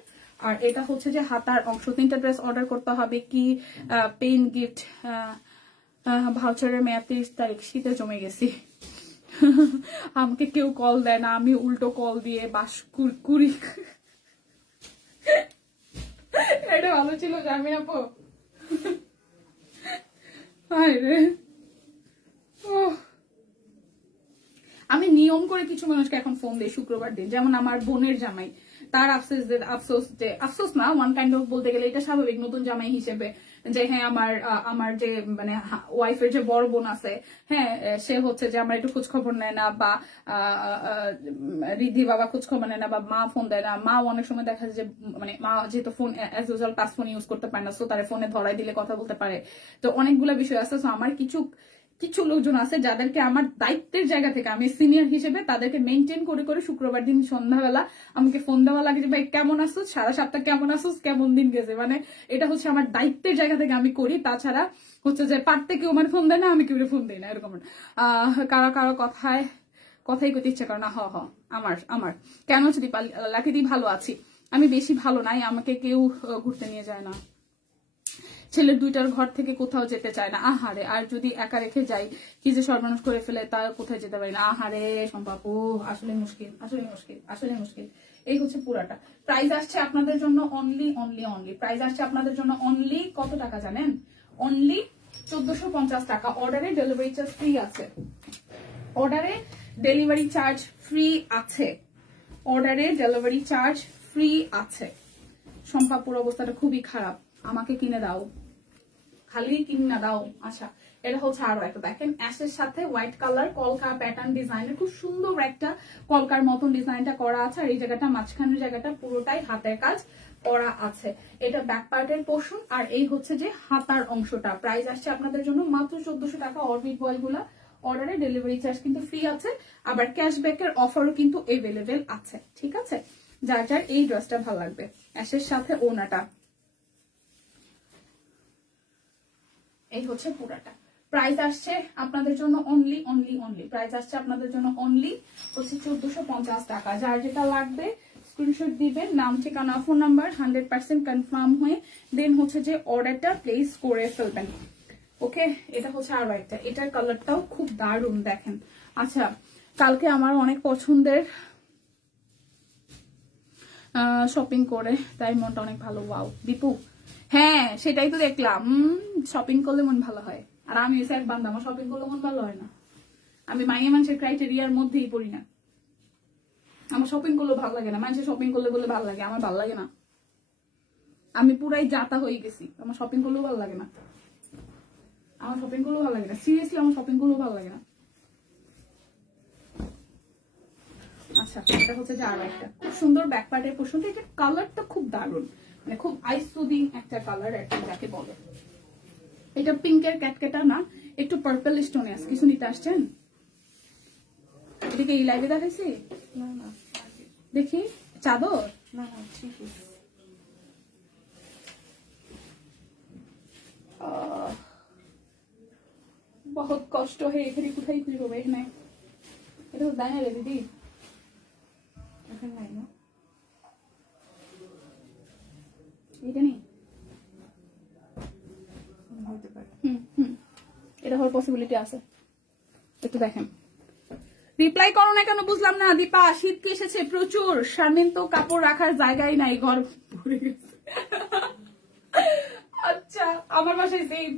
আর এটা হচ্ছে যে হাতার অংশ। তিনটা ড্রেস অর্ডার করতে হবে। কি পেইন গিফট, ভাউচারের মেয়াদ 30 তারিখ। শীতে জমে গেছি, আমাকে কেউ কল দেয় না, আমি উল্টো কল দিয়ে বাস কুড়ি। এটা ভালো ছিল জামিন আপু। আমি নিয়ম করে কিছু মানুষকে এখন ফোন দিই শুক্রবার দিন, যেমন আমার বোনের জামাই, তার আফসোস না, ওয়ান কাইন্ড অফ বলতে গেলে এটা স্বাভাবিক নতুন জামাই হিসেবে, যে হ্যাঁ আমার যে মানে ওয়াইফের যে বড় বোন আছে, হ্যাঁ সে হচ্ছে যে আমার একটু খোঁজ খবর নেয় না, বা রিদ্ধি বাবা খোঁজ খবর নেয় না, বা মা ফোন দেয় না। মা অনেক সময় দেখা যায় যে মানে মা যেহেতু phone as usual touch phone use করতে পারে না, সো তার ফোনে ধরাই দিলে কথা বলতে পারে। তো অনেকগুলো বিষয় আছে। সো আমার কিছু লোকজন আছে যাদেরকে আমার দায়িত্বের জায়গা থেকে, আমি সিনিয়র হিসেবে তাদেরকে মেনটেন করে শুক্রবার দিন সন্ধ্যাবেলা আমাকে ফোন দেওয়া লাগে যে ভাই কেমন আসছো, সারা সপ্তাহ কেমন আসছো, কেমন দিন গেছে। মানে এটা হচ্ছে আমার দায়িত্বের জায়গা থেকে আমি করি। তাছাড়া হচ্ছে যে পারতে কেউ মানে ফোন দেয় না, আমি কেউ ফোন দিই না, এরকম কারো কথাই করতে ইচ্ছা করে না। আমার কেন যদি লাকিদি ভালো আছি, আমি বেশি ভালো নাই, আমাকে কেউ ঘুরতে নিয়ে যায় না, ছেলের দুইটার ঘর থেকে কোথাও যেতে চায় না। আহারে, আর যদি একা রেখে যাই কি যে সর্বনাশ করে ফেলে, তা কোথায় যেতে পারি না। আহারে সম্পাপু, আসলে মুশকিল। এই হচ্ছে পুরাটা। প্রাইস আসছে আপনাদের জন্য অনলি প্রাইস আসছে আপনাদের জন্য অনলি কত টাকা জানেন? অনলি 1450 টাকা। অর্ডারে ডেলিভারি চার্জ ফ্রি আছে, অর্ডারে ডেলিভারি চার্জ ফ্রি আছে, অর্ডারে ডেলিভারি চার্জ ফ্রি আছে। সম্পাপুর অবস্থাটা খুবই খারাপ, আমাকে কিনে দাও, খালি কিনে দাও। আচ্ছা, এটা হচ্ছে আরো একটা, দেখেন অ্যাশের সাথে হোয়াইট কালার কলকা প্যাটার্ন ডিজাইনের খুব সুন্দর একটা কলকার মতন ডিজাইনটা করা আছে। আর এই জায়গাটা মাঝখানের জায়গাটা পুরোটাই হাতের কাজ করা আছে। এটা ব্যাক পার্টের পোর্শন, আর এই হচ্ছে যে হাতার অংশটা। প্রাইস আসছে আপনাদের জন্য মাত্র 1400 টাকা। অরবিট বয় গুলা অর্ডারে ডেলিভারি চার্জ কিন্তু ফ্রি আছে, আবার ক্যাশব্যাকের অফারও কিন্তু এভেলেবেল আছে। ঠিক আছে, যার এই ড্রেসটা ভালো লাগবে, অ্যাশের সাথে ওনাটা, এই হচ্ছে পুরাটা। প্রাইস আসছে আপনাদের জন্য অনলি প্রাইস আসছে আপনাদের জন্য অনলি হচ্ছে 1450 টাকা। যার যেটা লাগবে স্ক্রিনশট দিবেন, নাম ঠিকানা ফোন নাম্বার 100% কনফার্ম হয়ে দেন হচ্ছে যে অর্ডারটা প্লেস করে ফেলবেন। ওকে, এটা হচ্ছে আরো একটা, এটার কালারটাও খুব দারুণ দেখেন। আচ্ছা, কালকে আমার অনেক পছন্দের শপিং করে, তাই মনটা অনেক ভালো। ওয়াও দীপু, হ্যাঁ সেটাই তো দেখলাম, শপিং করলে মন ভালো হয়। আর আমি এসে এক বান্দা, আমার শপিং করলে মন ভালো হয় না। আমি মাইয়ে মানুষের ক্রাইটেরিয়ার মধ্যেই পড়ি না। আমার শপিং করলেও ভালো লাগে না, মানুষের শপিং করলে বলে ভালো লাগে, আমার ভালো লাগে না। আমি পুরাই জাতা হয়ে গেছি, আমার শপিং করলেও ভালো লাগে না। আমার শপিং করলেও ভালো লাগে না, সিরিয়াসলি আমার শপিং করলেও ভালো লাগে না। আচ্ছা, এটা হচ্ছে যে আরো একটা খুব সুন্দর ব্যাক পার্টের পোর্শন। এটা কালারটা খুব দারুণ, মানে খুব আই সুদিং একটা কালার আর কি যাকে বলে। এটা পিঙ্কের ক্যাটকেটা না, একটু পার্পল স্টোনে আছে। কিছু নিতে আসছেন? এদিকে এই লাইভে দেখাইছি, দেখি চাদর না না ঠিক আছে। বহুত কষ্ট হয়ে এখানে কোথায় খুঁজবো এখানে। এটা তো দেয় না রে দিদি, এখানে নাই না, এটা নেই। এটা হওয়ার পসিবিলিটি আছে, একটু দেখেন। রিপ্লাই করো না কেন বুঝলাম না। দীপা, শীত কি এসেছে প্রচুর। শারমিন, তো কাপড় রাখার জায়গায় নাই, ঘর ভরে গেছে। আচ্ছা, আমার বাসায় সেম।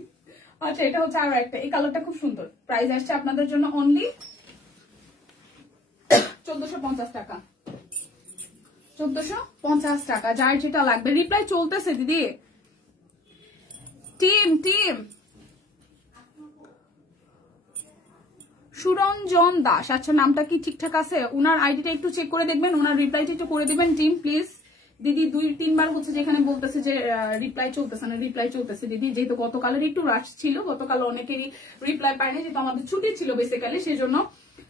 আচ্ছা, এটা হচ্ছে আরো একটা, এই কালারটা খুব সুন্দর। প্রাইস আসছে আপনাদের জন্য অনলি 1450 টাকা। 1450 টাকা, যার যেটা লাগবে। রিপ্লাই চলতেছে দিদি। টিম সুরঞ্জন দাস, আচ্ছা নামটা কি ঠিকঠাক আছে? উনার আইডিটা একটু চেক করে দেখবেন, উনার রিপ্লাইটা একটু করে দিবেন টিম প্লিজ। দিদি 2-3 বার হচ্ছে যেখানে বলতেছে যে রিপ্লাই চলতেছে না, রিপ্লাই চলতেছে দিদি। যেহেতু গতকালের একটু রাশ ছিল, গতকাল অনেকেরই রিপ্লাই পায়নি, যেহেতু আমাদের ছুটি ছিল বেসিক্যালি, সেই জন্য।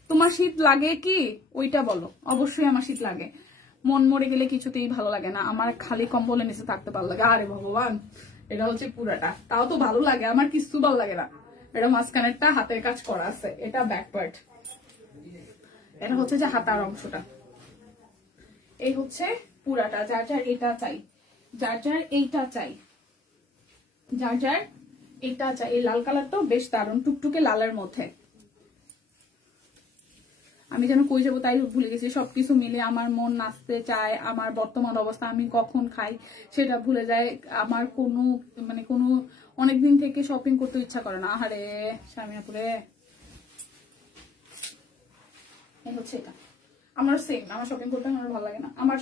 তোমার শীত লাগে কি ওইটা বলো। অবশ্যই আমার শীত লাগে, মন মরে গেলে কিছুতেই ভালো লাগে না। আমার খালি কম্বলের নিচে থাকতে ভালো লাগে। আরে ভগবান, এটা হচ্ছে পুরাটা, তাও তো ভালো লাগে, আমার কিছু ভালো লাগে না। এটা মাঝখানেরটা হাতের কাজ করা আছে, এটা ব্যাক পার্ট, এটা হচ্ছে যে হাতার অংশটা। এই হচ্ছে পুরাটা। যার যার এটা চাই, যার যার এইটা চাই, যার যার এটা চাই। এই লাল কালারটাও বেশ দারুণ, টুকটুকে লালের মধ্যে। আমি যেন কই যাবো তাই ভুলে গেছি। সবকিছু মিলে আমার মন নাচতে চায়, আমার বর্তমান অবস্থা, আমি কখন খাই সেটা ভুলে যায়। আমার কোনো অনেকদিন থেকে শপিং করতে ইচ্ছা করে না। আহারে স্বামীনাপুরে, এই হচ্ছে এটা। আমার সেম, আমার শপিং করতে আমার ভালো লাগে না। আমার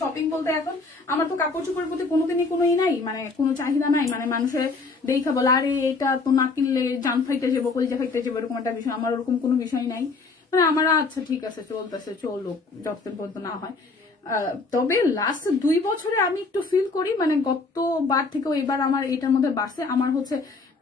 শপিং বলতে এখন আমার তো কাপড় চোপড়ের প্রতি কোনোদিনই কোনোই নাই, মানে কোনো চাহিদা নাই। মানে মানুষের দেখা বলে আরে এটা তো না কিনলে জান ফাইতে যাবো, কলিজা ফাইতে যাবো, এরকম একটা বিষয়। আমার ওরকম কোনো বিষয় নাই। মানে আমার আচ্ছা ঠিক আছে চলতেছে, চলুক, যতদিন পর্যন্ত না হয়। তবে লাস্ট 2 বছরে আমি একটু ফিল করি, মানে গতবার থেকেও এবার আমার এটার মধ্যে বাড়ছে। আমার হচ্ছে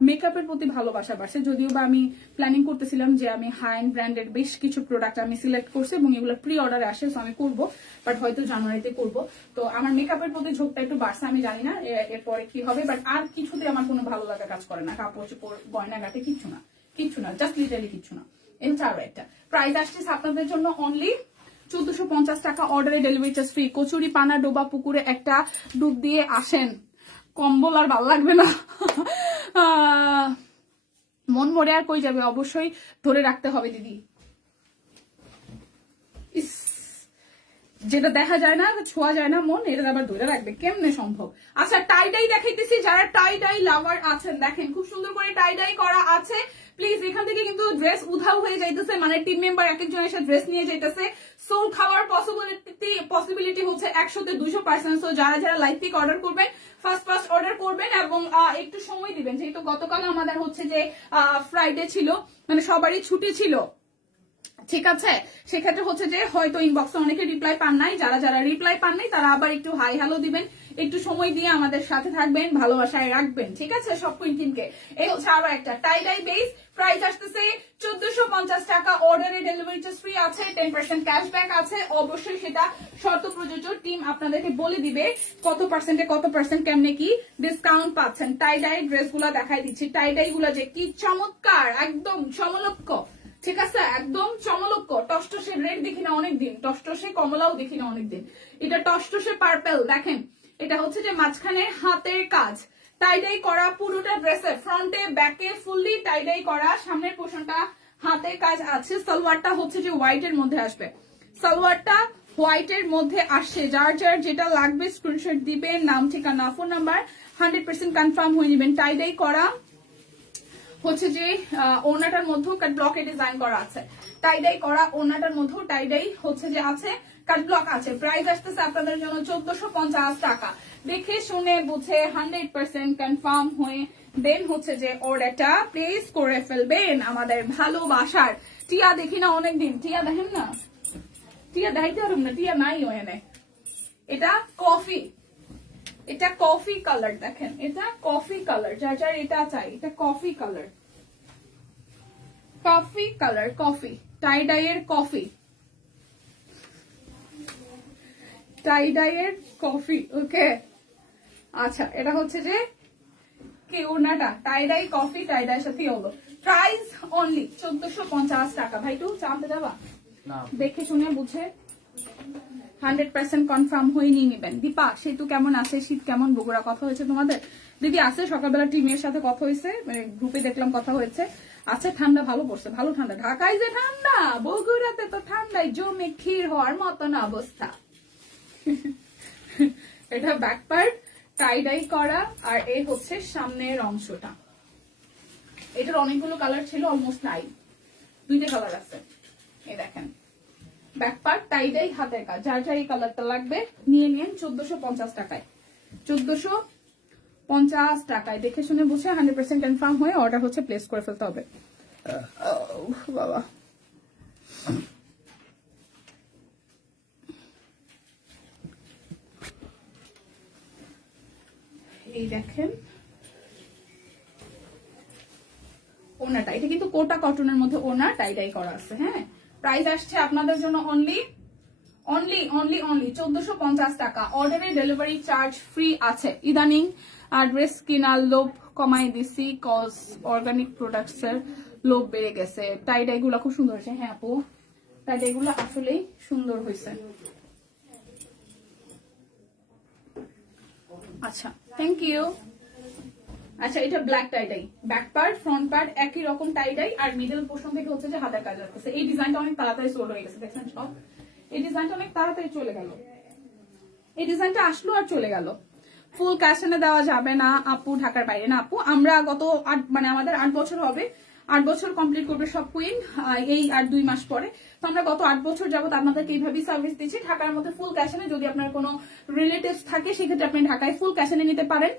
মেকআপের প্রতি ভালোবাসা বাড়ছে। যদিও বা আমি প্ল্যানিং করতেছিলাম যে আমি হাই এন্ড ব্র্যান্ডেড বেশ কিছু প্রোডাক্ট আমি সিলেক্ট করছি এবং এগুলো প্রি অর্ডারে আসে, সো আমি করবো, বাট হয়তো জানুয়ারিতে করবো। তো আমার মেকআপের প্রতি ঝোঁকটা একটু বাড়ছে। আমি জানি না এরপরে কি হবে, বাট আর কিছুতে আমার কোনো ভালো লাগা কাজ করে না। কাপড় চোপড় গয়নাগাটি কিচ্ছু না, জাস্ট লিটারালি কিচ্ছু না। এটা আরো একটা প্রাইস আসছে আপনাদের জন্য অনলি 1450 টাকা। অর্ডারে ডেলিভারি চার্জ ফ্রি। কচুরি পানা ডোবা পুকুরে একটা ডুব দিয়ে আসেন, কম্বল আর ভালো লাগবে না। মন মরে আর কই যাবে, অবশ্যই ধরে রাখতে হবে দিদি। যেটা দেখা যায় না, ছোঁয়া যায় না মন, এটা আবার ধরে রাখবে কেমনে সম্ভব? আচ্ছা, টাই ডাই দেখাইতেছি। যারা টাই ডাই লাভার আছেন, দেখেন খুব সুন্দর করে টাই ডাই করা আছে। প্লিজ, এখান থেকে কিন্তু ড্রেস উধাও হয়ে যাইতেছে, মানে টিম মেম্বার এক একজন এসে ড্রেস নিয়ে যাইতেছে। সোল খাওয়ার পসিবিলিটি হচ্ছে 100-200%। সো যারা যারা লাইভ থেকে অর্ডার করবেন, ফার্স্ট অর্ডার করবেন এবং একটু সময় দিবেন। যেহেতু গতকাল আমাদের হচ্ছে যে ফ্রাইডে ছিল, মানে সবারই ছুটি ছিল, ঠিক আছে? সেক্ষেত্রে হচ্ছে যে হয়তো ইনবক্সে অনেকে রিপ্লাই পান নাই। যারা যারা রিপ্লাই পান নাই তারা আবার একটু হাই হ্যালো দিবেন, একটু সময় দিয়ে আমাদের সাথে থাকবেন, ভালোবাসায় রাখবেন, ঠিক আছে? সব কুইনকে। এই হচ্ছে আরো একটা টাই ডাই বেস। প্রাইস আসতেছে 1450 টাকা। অর্ডারে ডেলিভারি চার্জ ফ্রি আছে, 10% ক্যাশব্যাক আছে। অবশ্যই সেটা শর্ত প্রযোজ্য। টিম আপনাদেরকে বলে দিবে কত পার্সেন্ট কেমনে কি ডিসকাউন্ট পাচ্ছেন। টাই ডাই ড্রেস গুলা দেখাই দিচ্ছি। টাই ডাই গুলা যে কি চমৎকার, একদম সমলক্ষ, ঠিক আছে? একদম চমলক্ষ। টসটসে রেড দেখি না অনেকদিন, টসটসে কমলাও দেখি না অনেকদিন। এটা টসটসে পার্পল। দেখেন, এটা হচ্ছে যে মাঝখানে হাতের কাজ টাইডাই করা, পুরোটা ড্রেসে ফ্রন্টে ব্যাকে ফুললি টাইডাই করা। সামনের পোর্শনটা হাতের কাজ আছে। সালোয়ারটা হচ্ছে যে হোয়াইটের মধ্যে আসবে, সালোয়ারটা হোয়াইটের মধ্যে আসছে। যার যার যেটা লাগবে স্ক্রিনশট দিবেন, নাম ঠিকানা ফোন নাম্বার 100% কনফার্ম হয়ে নেবেন। টাইডাই করা হচ্ছে যে ওনাটার মধ্যেও কাট ব্লকে ডিজাইন করা আছে, টাইডাই করা ওনাটার মধ্যেও টাইডাই হচ্ছে যে আছে, কাট ব্লক আছে। প্রাইস আসতেছে আপনাদের জন্য 1450 টাকা। দেখে শুনে বুঝে 100% কনফার্ম হয়ে দেন হচ্ছে যে অর্ডারটা প্লেস করে ফেলবেন। আমাদের ভালোবাসার টিয়া দেখি না অনেকদিন, টিয়া দেখেন না, টিয়া দেখাইতে পারুন না, টিয়া নাই ওখানে। এটা কফি, এটা কফি কালার, দেখেন এটা কফি কালার, যার যার এটা চাই, এটা coffee colour, coffee colour, coffee টাইডাইয়ের কফি, টাইডাইয়ের কফি। ওকে আচ্ছা, এটা হচ্ছে যে কি ওনাটা টাইডাই কফি, টাইডাইয়ের সাথে হলো। প্রাইস অনলি 1450 টাকা। ভাই একটু চাপতে যাবা, দেখে শুনে বুঝে 100% কনফার্ম হয়ে নিয়ে নেবেন। দীপা সেতু কেমন আছে, শীত কেমন, বগুড়া কথা হয়েছে তোমাদের? দিদি আছে, সকালবেলা টিমের সাথে কথা হয়েছে, গ্রুপে দেখলাম কথা হয়েছে। আছে ঠান্ডা ভালো পড়ছে, ভালো ঠান্ডা। ঢাকায় যে ঠান্ডা, বগুড়াতে তো ঠান্ডায় জমে ক্ষীর হওয়ার মতন অবস্থা। এটা ব্যাক পার্ট টাইডাই করা, আর এই হচ্ছে সামনের অংশটা। এটার অনেকগুলো কালার ছিল, অলমোস্ট নাই, 2টা কালার আছে। এই দেখেন ব্যাক পার্ট টাইডাই, হাতের কাজ। যার যার এই কালারটা লাগবে নিয়ে নিন 1450 টাকায়, 1450 টাকায়। দেখে শুনে বুঝে 100% কনফার্ম হয়ে অর্ডার হচ্ছে প্লেস করে ফেলতে হবে। বাবা এই দেখেন ওনাটা, এটা কিন্তু কোটা কটনের মধ্যে ওনা টাইডাই করা আছে। হ্যাঁ, প্রাইস আসছে আপনাদের জন্য অনলি 1450 টাকা। অর্ডারে ডেলিভারি চার্জ ফ্রি আছে। ইদানিং ড্রেস কেনার লোভ কমাই দিছি, কজ অর্গানিক প্রোডাক্টস এর লোভ বেড়ে গেছে। টাইডাই গুলা খুব সুন্দর হয়েছে। হ্যাঁ আপু, টাইডাই গুলা আসলেই সুন্দর হয়েছে। আচ্ছা থ্যাংক ইউ। আচ্ছা, এটা black tie dye, back part front part একই রকম টাইডাই, আর মিডল পোর্শন থেকে হচ্ছে যে হাতের কাজ আসছে। এই ডিজাইনটা অনেক তাড়াতাড়ি সোল্ড হয়ে গেছে, দেখছেন সব। এই ডিজাইনটা অনেক তাড়াতাড়ি চলে গেল, এই ডিজাইনটা আসলো আর চলে গেল। ফুল ক্যাশনে দেওয়া যাবে না আপু, ঢাকার বাইরে না আপু। আমরা গত আমাদের 8 বছর হবে, 8 বছর কমপ্লিট করবে সব কুইন এই আর 2 মাস পরে। তো আমরা গত 8 বছর যাবত আপনাদেরকে এইভাবেই সার্ভিস দিচ্ছি। ঢাকার মধ্যে ফুল ক্যাশনে, যদি আপনার কোনো রিলেটিভস থাকে সেক্ষেত্রে আপনি ঢাকায় ফুল ক্যাশনে নিতে পারেন,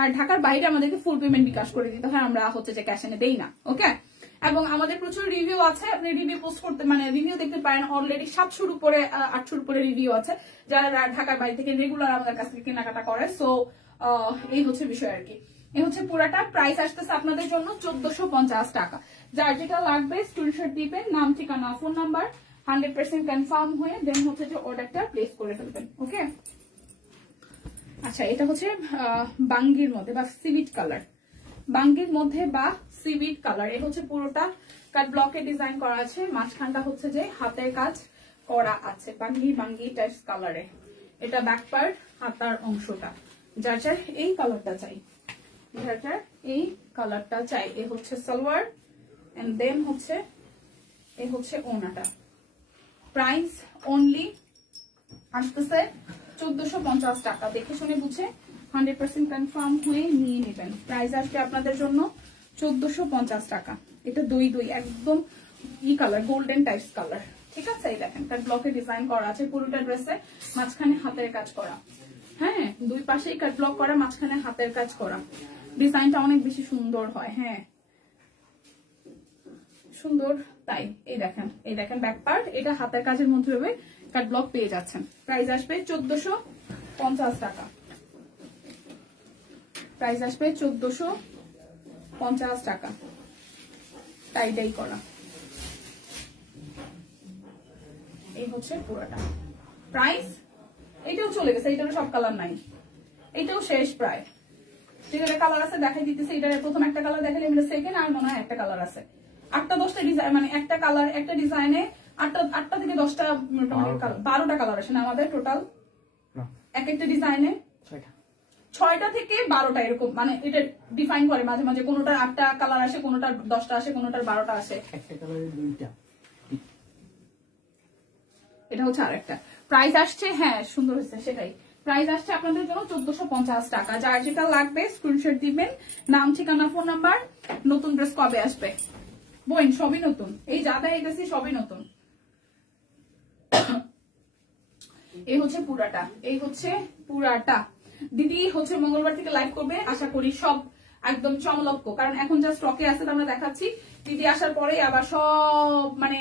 আর ঢাকার বাইরে আমাদেরকে ফুল পেমেন্ট বিকাশ করে দিতে হয়, আমরা হচ্ছে যে ক্যাশনে দেই না। ওকে, এবং আমাদের প্রচুর রিভিউ আছে, আপনি রিভিউ পোস্ট করতে রিভিউ দেখতে পারেন। অলরেডি 700-র উপরে 800-র উপরে রিভিউ আছে যারা ঢাকার বাইরে থেকে রেগুলার আমাদের কাছ থেকে কেনাকাটা করে। সো এই হচ্ছে বিষয় আর কি। এই হচ্ছে পুরাটা। প্রাইস আসতেছে আপনাদের জন্য 1450 টাকা। যার যেটা লাগবে স্ক্রিনশট দিবেন, নাম ঠিকানা ফোন নাম্বার 100% কনফার্ম হয়ে দেন হচ্ছে যে অর্ডারটা প্লেস করে ফেলবেন। ওকে আচ্ছা, এটা হচ্ছে বাঙ্গির মধ্যে বা সিভিট কালার, বাঙ্গির মধ্যে বা সিভিট কালার। এটা হচ্ছে পুরোটা কাট ব্লকে ডিজাইন করা আছে, মাঝখানটা হচ্ছে যে হাতের কাজ করা আছে, বাঙ্গি টাইপস কালারে। এটা ব্যাক পার্ট, হাতার অংশটা। যার যার এই কালারটা চাই, যার যার এই কালারটা চাই। এ হচ্ছে সালোয়ার এন্ড দেন হচ্ছে এই হচ্ছে ওনাটা। প্রাইস অনলি আসতেছে 1450 টাকা। দেখে শুনে বুঝে 100% কনফার্ম হয়ে নিয়ে নেবেন। প্রাইস আসবে আপনাদের জন্য 1450 টাকা। এটা দই একদম ই কালার, গোল্ডেন টাইপস কালার। ঠিক আছে, এই দেখেন কাট ব্লকে ডিজাইন করা আছে পুরোটা ড্রেসে, মাঝখানে হাতের কাজ করা। হ্যাঁ, দুই পাশেই কাট ব্লক করা, মাঝখানে হাতের কাজ করা। ডিজাইনটা অনেক বেশি সুন্দর হয়। হ্যাঁ সুন্দর তাই। এই দেখেন ব্যাক পার্ট, এটা হাতের কাজের মধ্যে হবে, কাট ব্লক পেয়ে যাচ্ছেন। প্রাইস আসবে 1450 টাকা। প্রাইস আসবে 1450 টাকা। টাইডাই করা। এই হচ্ছে পুরোটা প্রাইস। এটাও চলে গেছে, এটারও সব কালার নাই, এটাও শেষ প্রায়। যেটা কালার আছে দেখাই দিতেছে। এটার প্রথম একটা কালার দেখালে সেকেন্ড, আর মনে হয় একটা কালার আছে। 8-10টা ডিজাইন, একটা কালার, একটা ডিজাইনে 8টা থেকে 10টা, মোটামুটি 12টা কালার আসে না আমাদের টোটাল এক একটা ডিজাইনে? 6টা থেকে 12টা এরকম, মানে এটা ডিফাইন করে মাঝে মাঝে কোনোটার 8টা কালার আসে, কোনোটার 10টা আসে, কোনোটার 12টা আসে। একটা কালারের 2টা। এটা হচ্ছে আরেকটা প্রাইস আসছে। হ্যাঁ সুন্দর হয়েছে, সেটাই প্রাইস আসছে আপনাদের জন্য 1450 টাকা। যার যেটা লাগবে স্ক্রিনশট দিবেন, নাম, ঠিকানা, ফোন নাম্বার। নতুন ড্রেস কবে আসবে বোন? সবই নতুন, এই যা দেখাইতেছি সবই নতুন। এই হচ্ছে পুরাটা, এই হচ্ছে পুরাটা। দিদি হচ্ছে মঙ্গলবার থেকে লাইভ করবে, আশা করি সব একদম চমলক্ষ, কারণ এখন যা স্টকে আছে আমরা দেখাচ্ছি। দিদি আসার পরে আবার সব মানে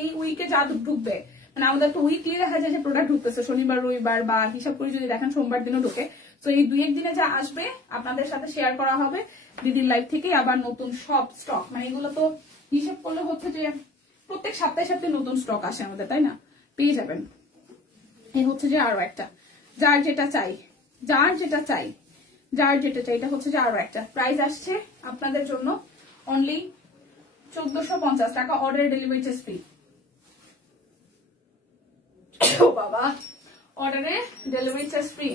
এই উইকে যা ঢুকবে, মানে আমাদের তো উইকলি দেখা যায় যে প্রোডাক্ট ঢুকতেছে, শনিবার রবিবার বা হিসাব করে যদি দেখেন সোমবার দিনও ঢুকে। তো এই 2-1 দিনে যা আসবে আপনাদের সাথে শেয়ার করা হবে দিদির লাইভ থেকে। আবার নতুন সব স্টক, মানে এগুলো তো হিসাব করলে হচ্ছে যে প্রত্যেক সপ্তাহে সপ্তাহে নতুন স্টক আসে আমাদের, তাই না? পেয়ে যাবেন। এই হচ্ছে যে আরো একটা, যার যেটা চাই, যার যেটা চাই, যার যেটা চাই। এটা হচ্ছে যে আরো একটা প্রাইস আসছে আপনাদের জন্য অনলি 1450 টাকা। Order delivery charge free. ও বাবা, অর্ডারে ডেলিভারি চার্জ ফ্রি।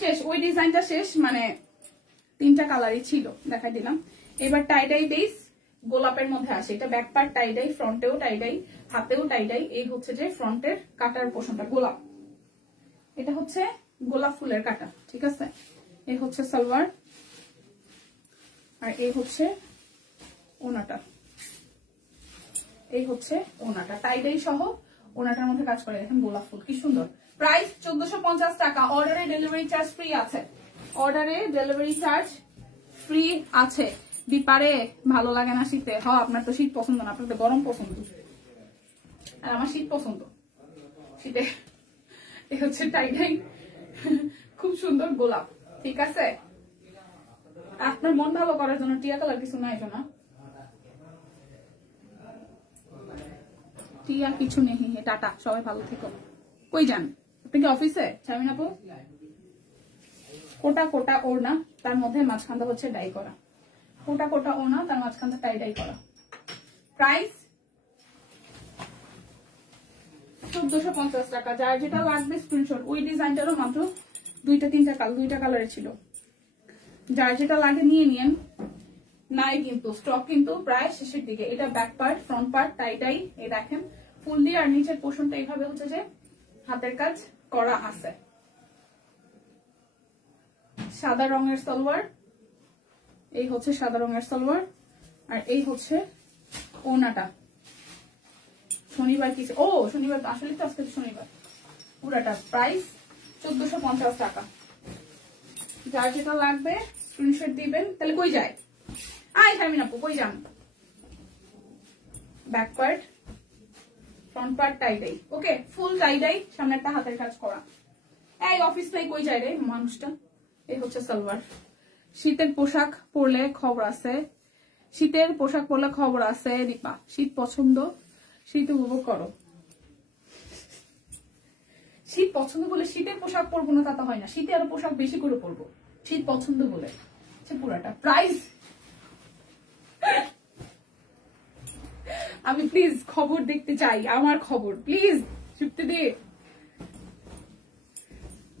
শেষ, ওই ডিজাইনটা শেষ, মানে 3টা কালারই ছিল, দেখাই দিলাম। এবার টাইডাই বেস গোলাপের মধ্যে আসে। এটা ব্যাক পার্ট টাইডাই, ফ্রন্টেও টাইডাই, হাতেও টাইডাই। এই হচ্ছে যে ফ্রন্টের কাটার পোর্শনটা গোলাপ, এটা হচ্ছে গোলাপ ফুলের কাটা, ঠিক আছে? এই হচ্ছে সালোয়ার, আর এই হচ্ছে ওনাটা, এই হচ্ছে ওনাটা টাইডাই সহ ওনাটার মধ্যে কাজ করে। দেখেন গোলাপ ফুল কি সুন্দর। প্রাইস 1450 টাকা। অর্ডারে ডেলিভারি চার্জ ফ্রি আছে, অর্ডারে ডেলিভারি চার্জ ফ্রি আছে। বিপারে ভালো লাগে না শীতে? হ, আপনার তো শীত পছন্দ না, আপনার তো গরম পছন্দ, আর আমার শীত পছন্দ। শীতে এই হচ্ছে টাইডাই, খুব সুন্দর গোলাপ, ঠিক আছে? আপনার মন ভালো করার জন্য টিয়া কালার কিছু নাই না? টিয়া কিছু নেই। টাটা, সবাই ভালো থেকো। কই যান আপনি? কি অফিসে? শামিন আপু, কোটা কোটা ওড়না, তার মধ্যে মাঝখানটা হচ্ছে ডাই করা। কোটা কোটা ওড়না, তার মাঝখানটা টাই ডাই করা। প্রাইস 1450 টাকা। যার যেটা লাগবে স্ক্রিনশট। ওই ডিজাইনটারও মাত্র 2-3টা কালারে ছিল। যার যেটা লাগে নিয়ে নিন, নাই কিন্তু স্টক কিন্তু প্রায় শেষের দিকে। এটা ব্যাক পার্ট, ফ্রন্ট পার্ট টাই। এই দেখেন ফুল দিয়ে, আর নিচের পোর্শনটা এইভাবে হচ্ছে যে হাতের কাজ করা আছে। সাদা রঙের সালোয়ার, এই হচ্ছে সাদা রঙের সালোয়ার, আর এই হচ্ছে ওনাটা। শনিবার কি? ও শনিবার, আসলে তো আজকে শনিবার। পুরাটা প্রাইস 1450 টাকা। যার যেটা লাগবে স্ক্রিনশট দিবেন। তাহলে কই যায়? আয় শামিন আপু, কই যান? Back part, front part tie dye, okay full tie dye, সামনে একটা হাতের কাজ করা। এই অফিস নাই, কই যায় রে মানুষটা? এই হচ্ছে সালোয়ার। শীতের পোশাক পরলে খবর আছে, শীতের পোশাক পরলে খবর আছে। দীপা, শীত পছন্দ, শীত উপভোগ করো। শীত পছন্দ বলে শীতের পোশাক পরবো না তা তো হয় না, শীতে আরো পোশাক বেশি করে পরবো, শীত পছন্দ বলে। পুরাটা প্রাইস, আমি প্লিজ খবর দেখতে চাই, আমার খবর প্লিজ চুপতে দে,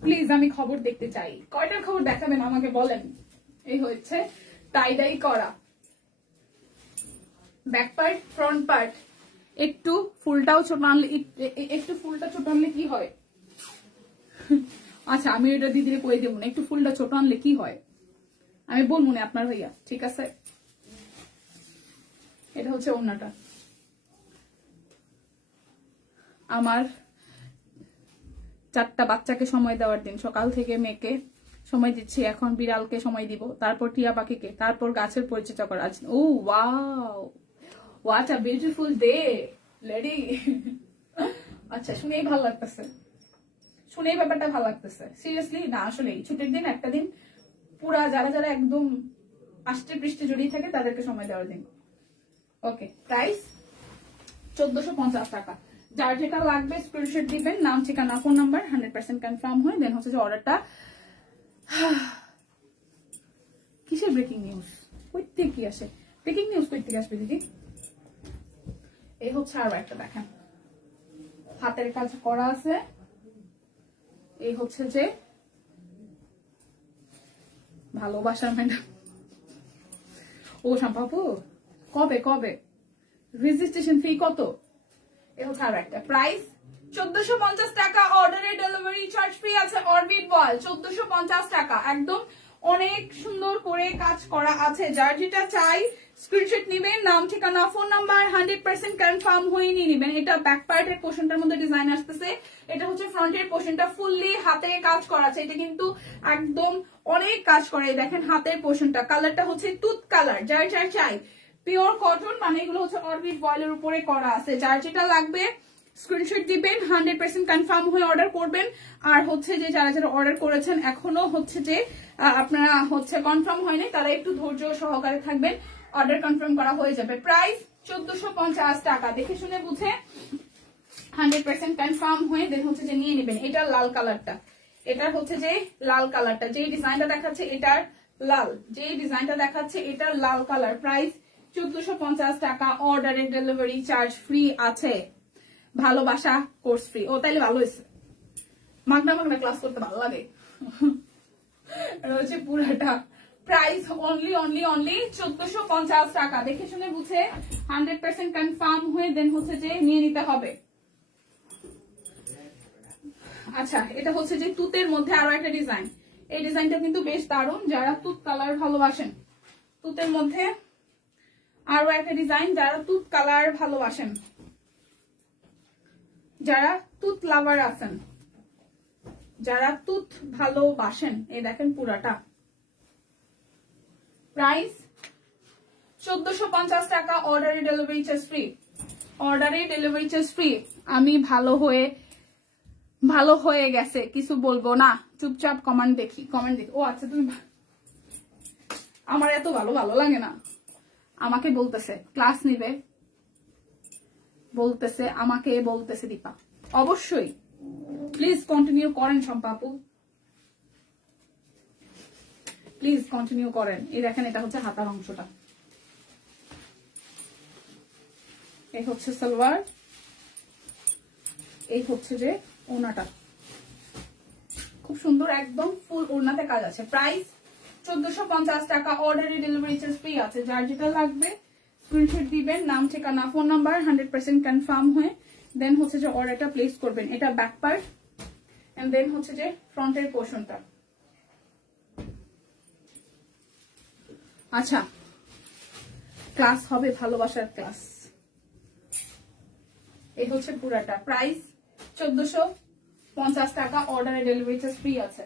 প্লিজ আমি খবর দেখতে চাই। কয়টার খবর দেখাবেন আমাকে বলেন। এই হচ্ছে টাইডাই করা ব্যাক পার্ট, ফ্রন্ট পার্ট। একটু ফুলটাও ছোট আনলে, একটু ফুলটা ছোট আনলে কি হয়? আচ্ছা আমি এটা দিদিরে কই দেবো না, একটু ফুলটা ছোট আনলে কি হয় আমি বলবো না আপনার ভাইয়া, ঠিক আছে? এটা হচ্ছে ওড়নাটা। আমার 4টা বাচ্চাকে সময় দেওয়ার দিন, সকাল থেকে মেয়েকে সময় দিচ্ছি, এখন বিড়ালকে সময় দিব, তারপর টিয়া পাখিকে, তারপর গাছের পরিচর্যা করা আছে। ও wow, what a beautiful day lady. আচ্ছা শুনেই ভালো লাগতেছে, শুনেই ব্যাপারটা ভালো লাগতেছে। সিরিয়াসলি না, আসলে ছুটির দিন একটা দিন পুরা যারা যারা একদম আষ্টে পৃষ্ঠে জড়িয়ে থাকে তাদেরকে সময় দেওয়ার দিন। ওকে, প্রাইস 1450 টাকা। যার যেটা লাগবে স্ক্রিনশট দিবেন, নাম, ঠিকানা, ফোন নাম্বার 100% কনফার্ম হয়, দেন হচ্ছে যে অর্ডারটা। কিসের ব্রেকিং নিউজ? কই থেকে কি আসে ব্রেকিং নিউজ? কই থেকে আসবে দিদি? এই হচ্ছে আরো একটা, দেখেন হাতের কাজ করা আছে। এই হচ্ছে যে ভালোবাসা ম্যাডাম। ও সম্পাপু কবে কবে রেজিস্ট্রেশন ফি কত? এ হচ্ছে আর একটা প্রাইস 1450 টাকা। অর্ডারে ডেলিভারি চার্জ ফ্রি আছে। অরবিট বল 1450 টাকা, একদম অনেক সুন্দর করে কাজ করা আছে। যার যেটা চাই স্ক্রিনশট নেবেন, নাম ঠিকানা ফোন নাম্বার 100% কনফার্ম হয়ে নিয়ে নেবেন। এটা ব্যাক পার্টের পোর্শনটার মধ্যে ডিজাইন আসতেছে, এটা হচ্ছে ফ্রন্টের পোর্শনটা ফুললি হাতে কাজ করা আছে। এটা কিন্তু একদম অনেক কাজ করে, দেখেন হাতের পোর্শনটা। কালারটা হচ্ছে টুথ কালার, যার যার চাই পিওর কটন, মানে এগুলো হচ্ছে অরবিট বয়েলের উপরে করা আছে। যার যেটা লাগবে স্ক্রিনশট দিবেন, 100% কনফার্ম হয়ে অর্ডার করবেন। আর হচ্ছে যে যারা যারা অর্ডার করেছেন এখনো হচ্ছে যে আপনারা হচ্ছে কনফার্ম হয়নি, তারা একটু ধৈর্য সহকারে থাকবেন, অর্ডার কনফার্ম করা হয়ে যাবে। প্রাইস 1450 টাকা। দেখে শুনে বুঝে 100% কনফার্ম হয়ে দেন হচ্ছে যে নিয়ে নেবেন। এটা লাল কালারটা, এটা হচ্ছে যে লাল কালারটা, যেই ডিজাইনটা দেখাচ্ছে এটার লাল, যেই ডিজাইনটা দেখাচ্ছে এটার লাল কালার। প্রাইস 1450 টাকা। অর্ডারের ডেলিভারি চার্জ ফ্রি আছে। ভালোবাসা কোর্স ফ্রি। ও তাইলে ভালো হয়েছে, মাগনা মাগনা ক্লাস করতে ভালো লাগে। হচ্ছে পুরাটা প্রাইস অনলি 1450 টাকা। দেখে শুনে বুঝে 100% কনফার্ম হয়ে দেন হচ্ছে যে নিয়ে নিতে হবে। আচ্ছা, এটা হচ্ছে যে তুতের মধ্যে আরো একটা ডিজাইন। এই ডিজাইনটা কিন্তু বেশ দারুণ, যারা তুত কালার ভালোবাসেন। তুতের মধ্যে আরো একটা ডিজাইন, যারা তুত কালার ভালোবাসেন, যারা তুত লাভার আছেন, যারা তুত ভালোবাসেন, এই দেখেন পুরাটা। প্রাইস 1450 টাকা। অর্ডারে ডেলিভারি চার্জ ফ্রি। অর্ডারে ডেলিভারি চার্জ ফ্রি। আমি ভালো হয়ে গেছে, কিছু বলবো না, চুপচাপ কমেন্ট দেখি। ও আচ্ছা, তুমি আমার এত ভালো লাগে না। আমাকে বলতেছে ক্লাস নিবে, বলতেছে আমাকে বলতেছে দীপা। অবশ্যই প্লিজ কন্টিনিউ করেন সম্পাপু, প্লিজ কন্টিনিউ করেন। এই দেখেন এটা হচ্ছে হাতার অংশটা, এই হচ্ছে সালোয়ার, এই হচ্ছে যে ওড়নাটা। খুব সুন্দর একদম ফুল ওড়নাতে কাজ আছে। প্রাইস 1450 টাকা। অর্ডারে ডেলিভারি চার্জ ফ্রি আছে। যার যেটা লাগবে স্ক্রিনশট দিবেন, নাম ঠিকানা ফোন নাম্বার 100% কনফার্ম হয়ে দেন হচ্ছে যে অর্ডারটা প্লেস করবেন। এটা ব্যাক পার্ট এন্ড দেন হচ্ছে যে ফ্রন্টের পোর্শনটা। আচ্ছা, ক্লাস হবে, ভালোবাসার ক্লাস। এই হচ্ছে পুরাটা। প্রাইস 1450 টাকা। অর্ডারে ডেলিভারি চার্জ ফ্রি আছে।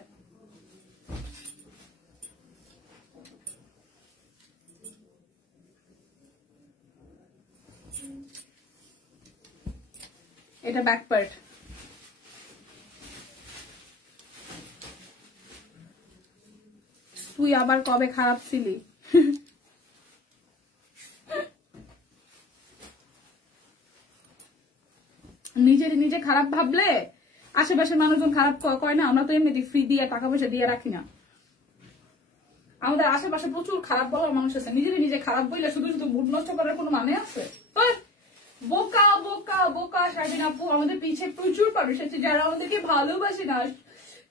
এটা ব্যাক পার্ট। তুই আবার কবে খারাপ ছিলি? নিজে খারাপ ভাবলে আশেপাশের মানুষজন খারাপ কয় না। আমরা তো এমনি ফ্রি দিয়ে টাকা পয়সা দিয়ে রাখি না। আমাদের আশেপাশে প্রচুর খারাপ বলার মানুষ আছে। নিজে খারাপ বললে শুধু মুড নষ্ট করার কোনো মানে আছে? বোকা বোকা বোকা শারমিন আপু, আমাদের পিছে প্রচুর মানুষ আছে যারা আমাদেরকে ভালোবাসে না।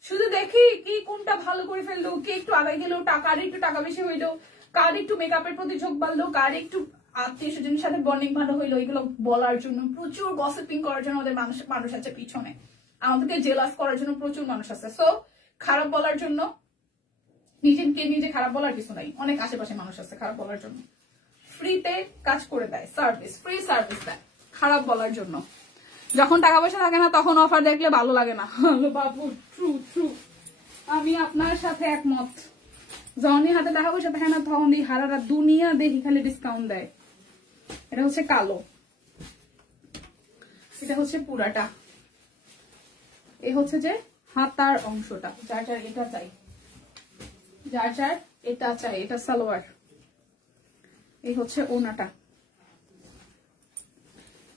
শুধু দেখি কি কোনটা ভালো করে ফেললো, কে একটু আগায় গেলো, কার একটু টাকা বেশি হইলো, কার একটু মেকআপের প্রতি ঝোঁক বাড়লো, কার একটু আত্মীয় স্বজনের সাথে বন্ডিং ভালো হইলো, এগুলো বলার জন্য প্রচুর গসিপিং করার জন্য আমাদের মানুষ আছে পিছনে। আমাদেরকে জেলাস করার জন্য প্রচুর মানুষ আছে। সো খারাপ বলার জন্য নিজে খারাপ বলার কিছু নাই। অনেক আশেপাশে মানুষ আছে খারাপ বলার জন্য। ফ্রিতে কাজ করে দেয়, সার্ভিস, ফ্রি সার্ভিস দেয় খারাপ বলার জন্য। যখন টাকা পয়সা থাকে না তখন অফার দেখলে ভালো লাগে না। বাবু ট্রু, আমি আপনার সাথে একমত। যখনই হাতে টাকা পয়সা থাকে না তখন এই হারারা দুনিয়া দেখি খালি ডিসকাউন্ট দেয়। এটা হচ্ছে কালো, এটা হচ্ছে পুরাটা, এই হচ্ছে যে হাতার অংশটা। যার যার এটা চাই, যার যার এটা চাই, এটা সালোয়ার, এই হচ্ছে ওনাটা।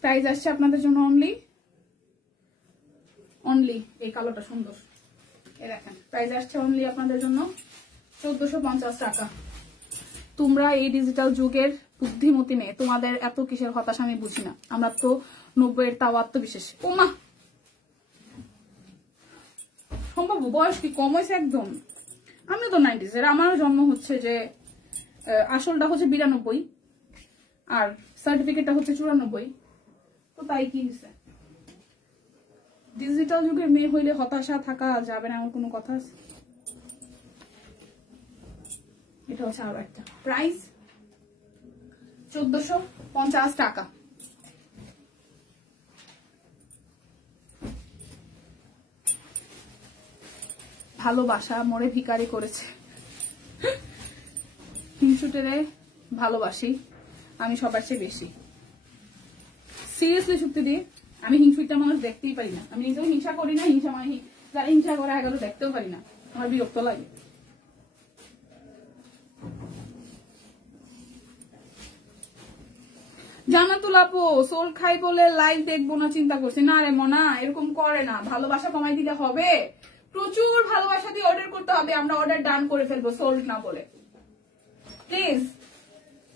প্রাইস আসছে আপনাদের জন্য অনলি এই কালোটা সুন্দর, এই দেখেন প্রাইস আসছে অনলি আপনাদের জন্য 1450 টাকা। তোমরা এই ডিজিটাল যুগের বুদ্ধিমতী মেয়ে, তোমাদের এত কিসের হতাশা আমি বুঝি না। আমরা তো 90-এর তাও আত্মবিশ্বাস। ওমা বাবু বয়স কি কম হয়েছে একদম? আমিও তো 90s এর, আমারও জন্ম হচ্ছে যে আসলটা হচ্ছে 92 আর সার্টিফিকেটটা হচ্ছে 94, তো তাই কি হয়েছে? ডিজিটাল যুগের মেয়ে হইলে হতাশা থাকা যাবে না এমন কোনো কথা আছে? এটা হচ্ছে আরো একটা প্রাইস 1450 টাকা। ভালোবাসা মোরে ভিখারি করেছে। হিংসুটেরে ভালোবাসি আমি সবার চেয়ে বেশি, সিরিয়াসলি সত্যি দিয়ে। আমি হিংসুটা মানুষ দেখতেই পারি না, আমি নিজেও হিংসা করি না, হিংসা মানে যারা হিংসা করে এগুলো দেখতেও পারি না, আমার বিরক্ত লাগে। জান্নাতুল আপু সোল খাই বলে লাইভ দেখবো না চিন্তা করছি। না রে মনা, এরকম করে না, ভালোবাসা কমাই দিলে হবে? প্রচুর ভালোবাসা দিয়ে অর্ডার করতে হবে, আমরা অর্ডার ডান করে ফেলবো সোল্ড না বলে। প্লিজ,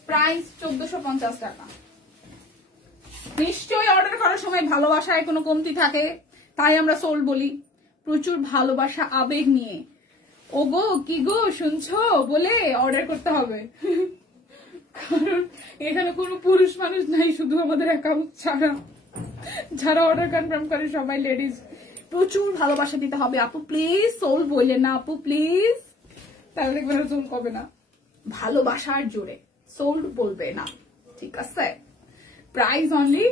প্রাইস 1450 টাকা। নিশ্চয়ই অর্ডার করার সময় ভালোবাসায় কোনো কমতি থাকে, তাই আমরা সোল্ড বলি। প্রচুর ভালোবাসা আবেগ নিয়ে ও গো কি গো শুনছো বলে অর্ডার করতে হবে, কারণ এখানে কোনো পুরুষ মানুষ নাই, শুধু আমাদের অ্যাকাউন্ট ছাড়া যারা অর্ডার কনফার্ম করে সবাই লেডিজ। প্রচুর ভালোবাসা দিতে হবে আপু প্লিজ, সোল বললেন না আপু প্লিজ, তাহলে দেখবেন সোল কবে না। ভালোবাসার জোরে সোল বলবে না, ঠিক আছে? প্রাইস অনলি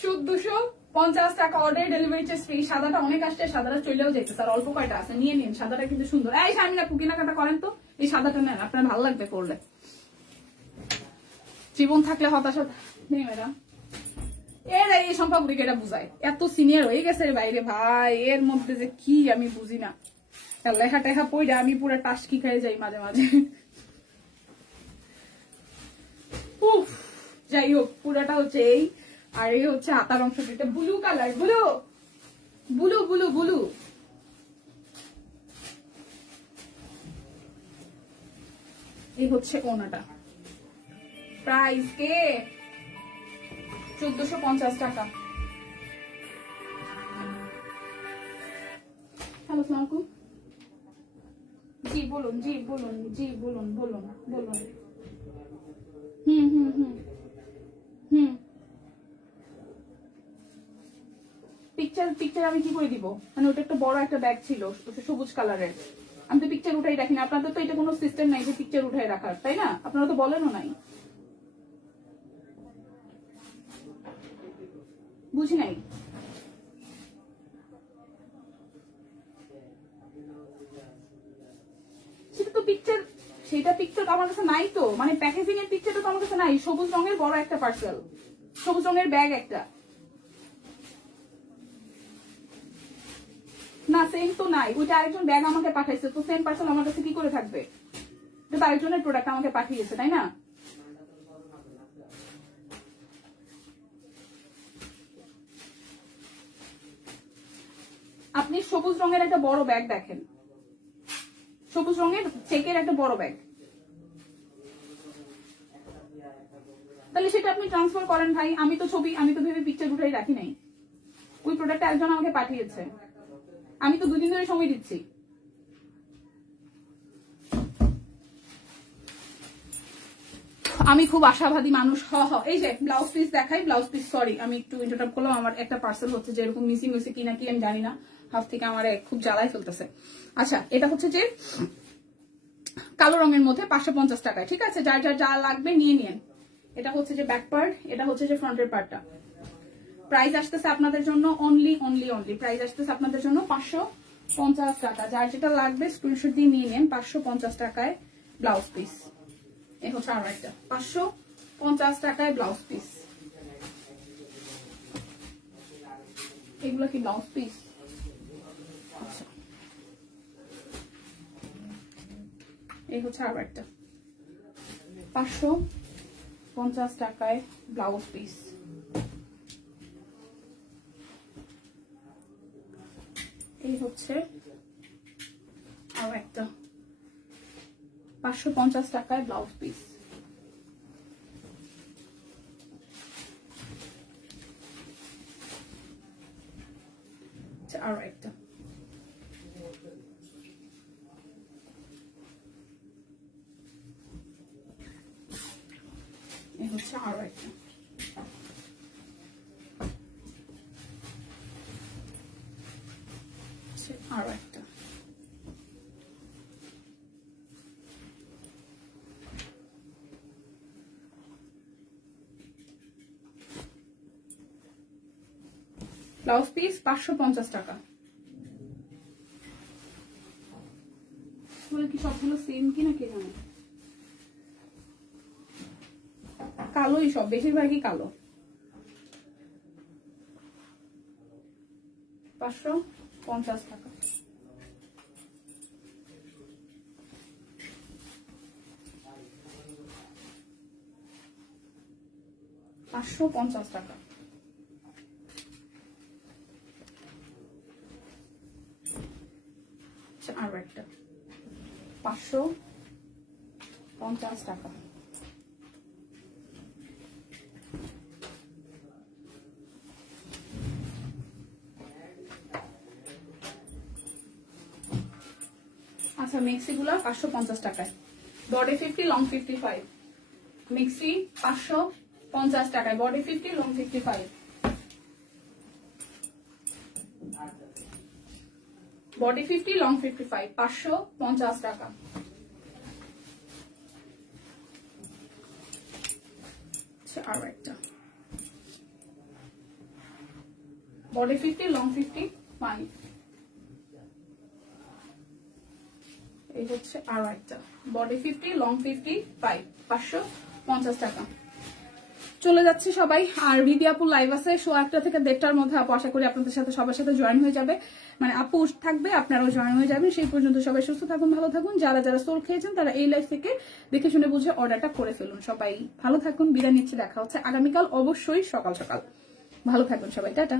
1450 টাকা। Order delivery charge free. সাদাটা অনেক আসছে, সাদাটা চলেও যেতে স্যার, অল্প কয়টা আছে, নিয়ে নিন। সাদাটা কিন্তু সুন্দর। এই সামনে আপু কেনাকাটা করেন তো, এই সাদাটা নেন, আপনার ভালো লাগবে পড়লে। জীবন থাকলে হতাশা নেই ম্যাডাম, এরা এই সম্পর্কে এটা বুঝায়। এত সিনিয়র হয়ে গেছে বাইরে ভাই, এর মধ্যে যে কি আমি বুঝি না, লেখা টেখা পড়ে আমি পুরো টাস্কি খেয়ে যাই মাঝে মাঝে। উফ, যাই হোক, পুরাটা হচ্ছে এই, আর এই হচ্ছে হাতার অংশ, এটা blue colour, blue blue blue blue. এই হচ্ছে ওনাটা। প্রাইস কে 1450 টাকা। হ্যালো আসসালামু আলাইকুম। জি বলুন, জি বলুন, জি বলুন, বলুন বলুন। হুম হুম হুম হুম। পিকচার আমি কি করে দিব? মানে ওটা একটা বড় একটা ব্যাগ ছিল সবুজ কালারের, আমি তো পিকচার উঠাই রাখি না। আপনাদের তো এটা কোনো সিস্টেম নাই যে পিকচার উঠাই রাখার, তাই না? আপনারা তো বলেনও নাই, বুঝি নাই। সেটা তো পিকচার, সেটা পিকচার আমার কাছে নাই তো, মানে প্যাকেজিং এর পিকচারটা তো আমার কাছে নাই। সবুজ রঙের বড় একটা পার্সেল, সবুজ রঙের ব্যাগ একটা। না সেম তো নাই, ওইটা আরেকজন ব্যাগ আমাকে পাঠাইছে, তো সেম পার্সেল আমার কাছে কি করে থাকবে? এটা আরেকজনের প্রোডাক্ট আমাকে পাঠিয়েছে, তাই না? আপনি সবুজ রঙের একটা বড় ব্যাগ দেখেন, সবুজ রঙের চেকের একটা বড় ব্যাগ, তাহলে সেটা আপনি ট্রান্সফার করেন ভাই। আমি তো ছবি, আমি তো ভেবে পিকচার উঠাই রাখি নাই, ওই প্রোডাক্টটা একজন আমাকে পাঠিয়েছে, আমি তো 2 দিন ধরে সময় দিচ্ছি। আমি খুব আশাবাদী মানুষ। এই যে ব্লাউজ পিস দেখাই, ব্লাউজ পিস, সরি আমি একটু ইন্টারটাপ করলাম। আমার একটা পার্সেল হচ্ছে যে এরকম মিসিং হয়েছে কি নাকি আমি জানি না, হাফ থেকে আমার খুব জ্বালাই ফেলতেছে। আচ্ছা, এটা হচ্ছে যে কালো রঙের মধ্যে 550 টাকায়, ঠিক আছে? যার যার যা লাগবে নিয়ে নিন। এটা হচ্ছে যে ব্যাক পার্ট, এটা হচ্ছে যে ফ্রন্টের পার্টটা। প্রাইস আসতেছে আপনাদের জন্য অনলি প্রাইস আসতেছে আপনাদের জন্য 550 টাকা। যার যেটা লাগবে স্ক্রিনশট দিয়ে নিয়ে নেন। 550 টাকায় ব্লাউজ পিস। এই হচ্ছে আরো একটা 550 টাকায় ব্লাউজ পিস। এগুলো কি ব্লাউজ পিস? আচ্ছা, এই হচ্ছে আরো একটা 550 টাকায় ব্লাউজ পিস। এই হচ্ছে আরো একটা 550 টাকায় ব্লাউজ পিস। আরো একটা আরো একটা, ব্লাউজ পিস 550 টাকা। কি সবগুলো সেম কিনা কে জানে, কালোই সব, বেশিরভাগই কালো। 550 টাকা। টাকা। আরো একটা 550 টাকা। আচ্ছা, মেক্সি গুলা 550 টাকায়, বডি 50 লং 55। মেক্সি 550 টাকায়, বডি 50 লং 55। বডি 50 লং 55, 550 টাকা। আরো একটা বডি 50 লং 55। এই হচ্ছে আরো একটা বডি 50 লং 55, 550 টাকা। চলে যাচ্ছে সবাই। আর বিবি আপু লাইভ আছে 1:30 থেকে 1:30টার মধ্যে। আপু আশা করি আপনাদের সাথে সবার সাথে জয়েন হয়ে যাবে, মানে আপু থাকবে, আপনারাও জয়েন হয়ে যাবেন। সেই পর্যন্ত সবাই সুস্থ থাকুন, ভালো থাকুন। যারা যারা সোল খেয়েছেন তারা এই লাইভ থেকে দেখে শুনে বুঝে অর্ডারটা করে ফেলুন। সবাই ভালো থাকুন, বিদায় নিচ্ছি। দেখা হচ্ছে আগামীকাল অবশ্যই সকাল সকাল। ভালো থাকুন সবাই, টাটা।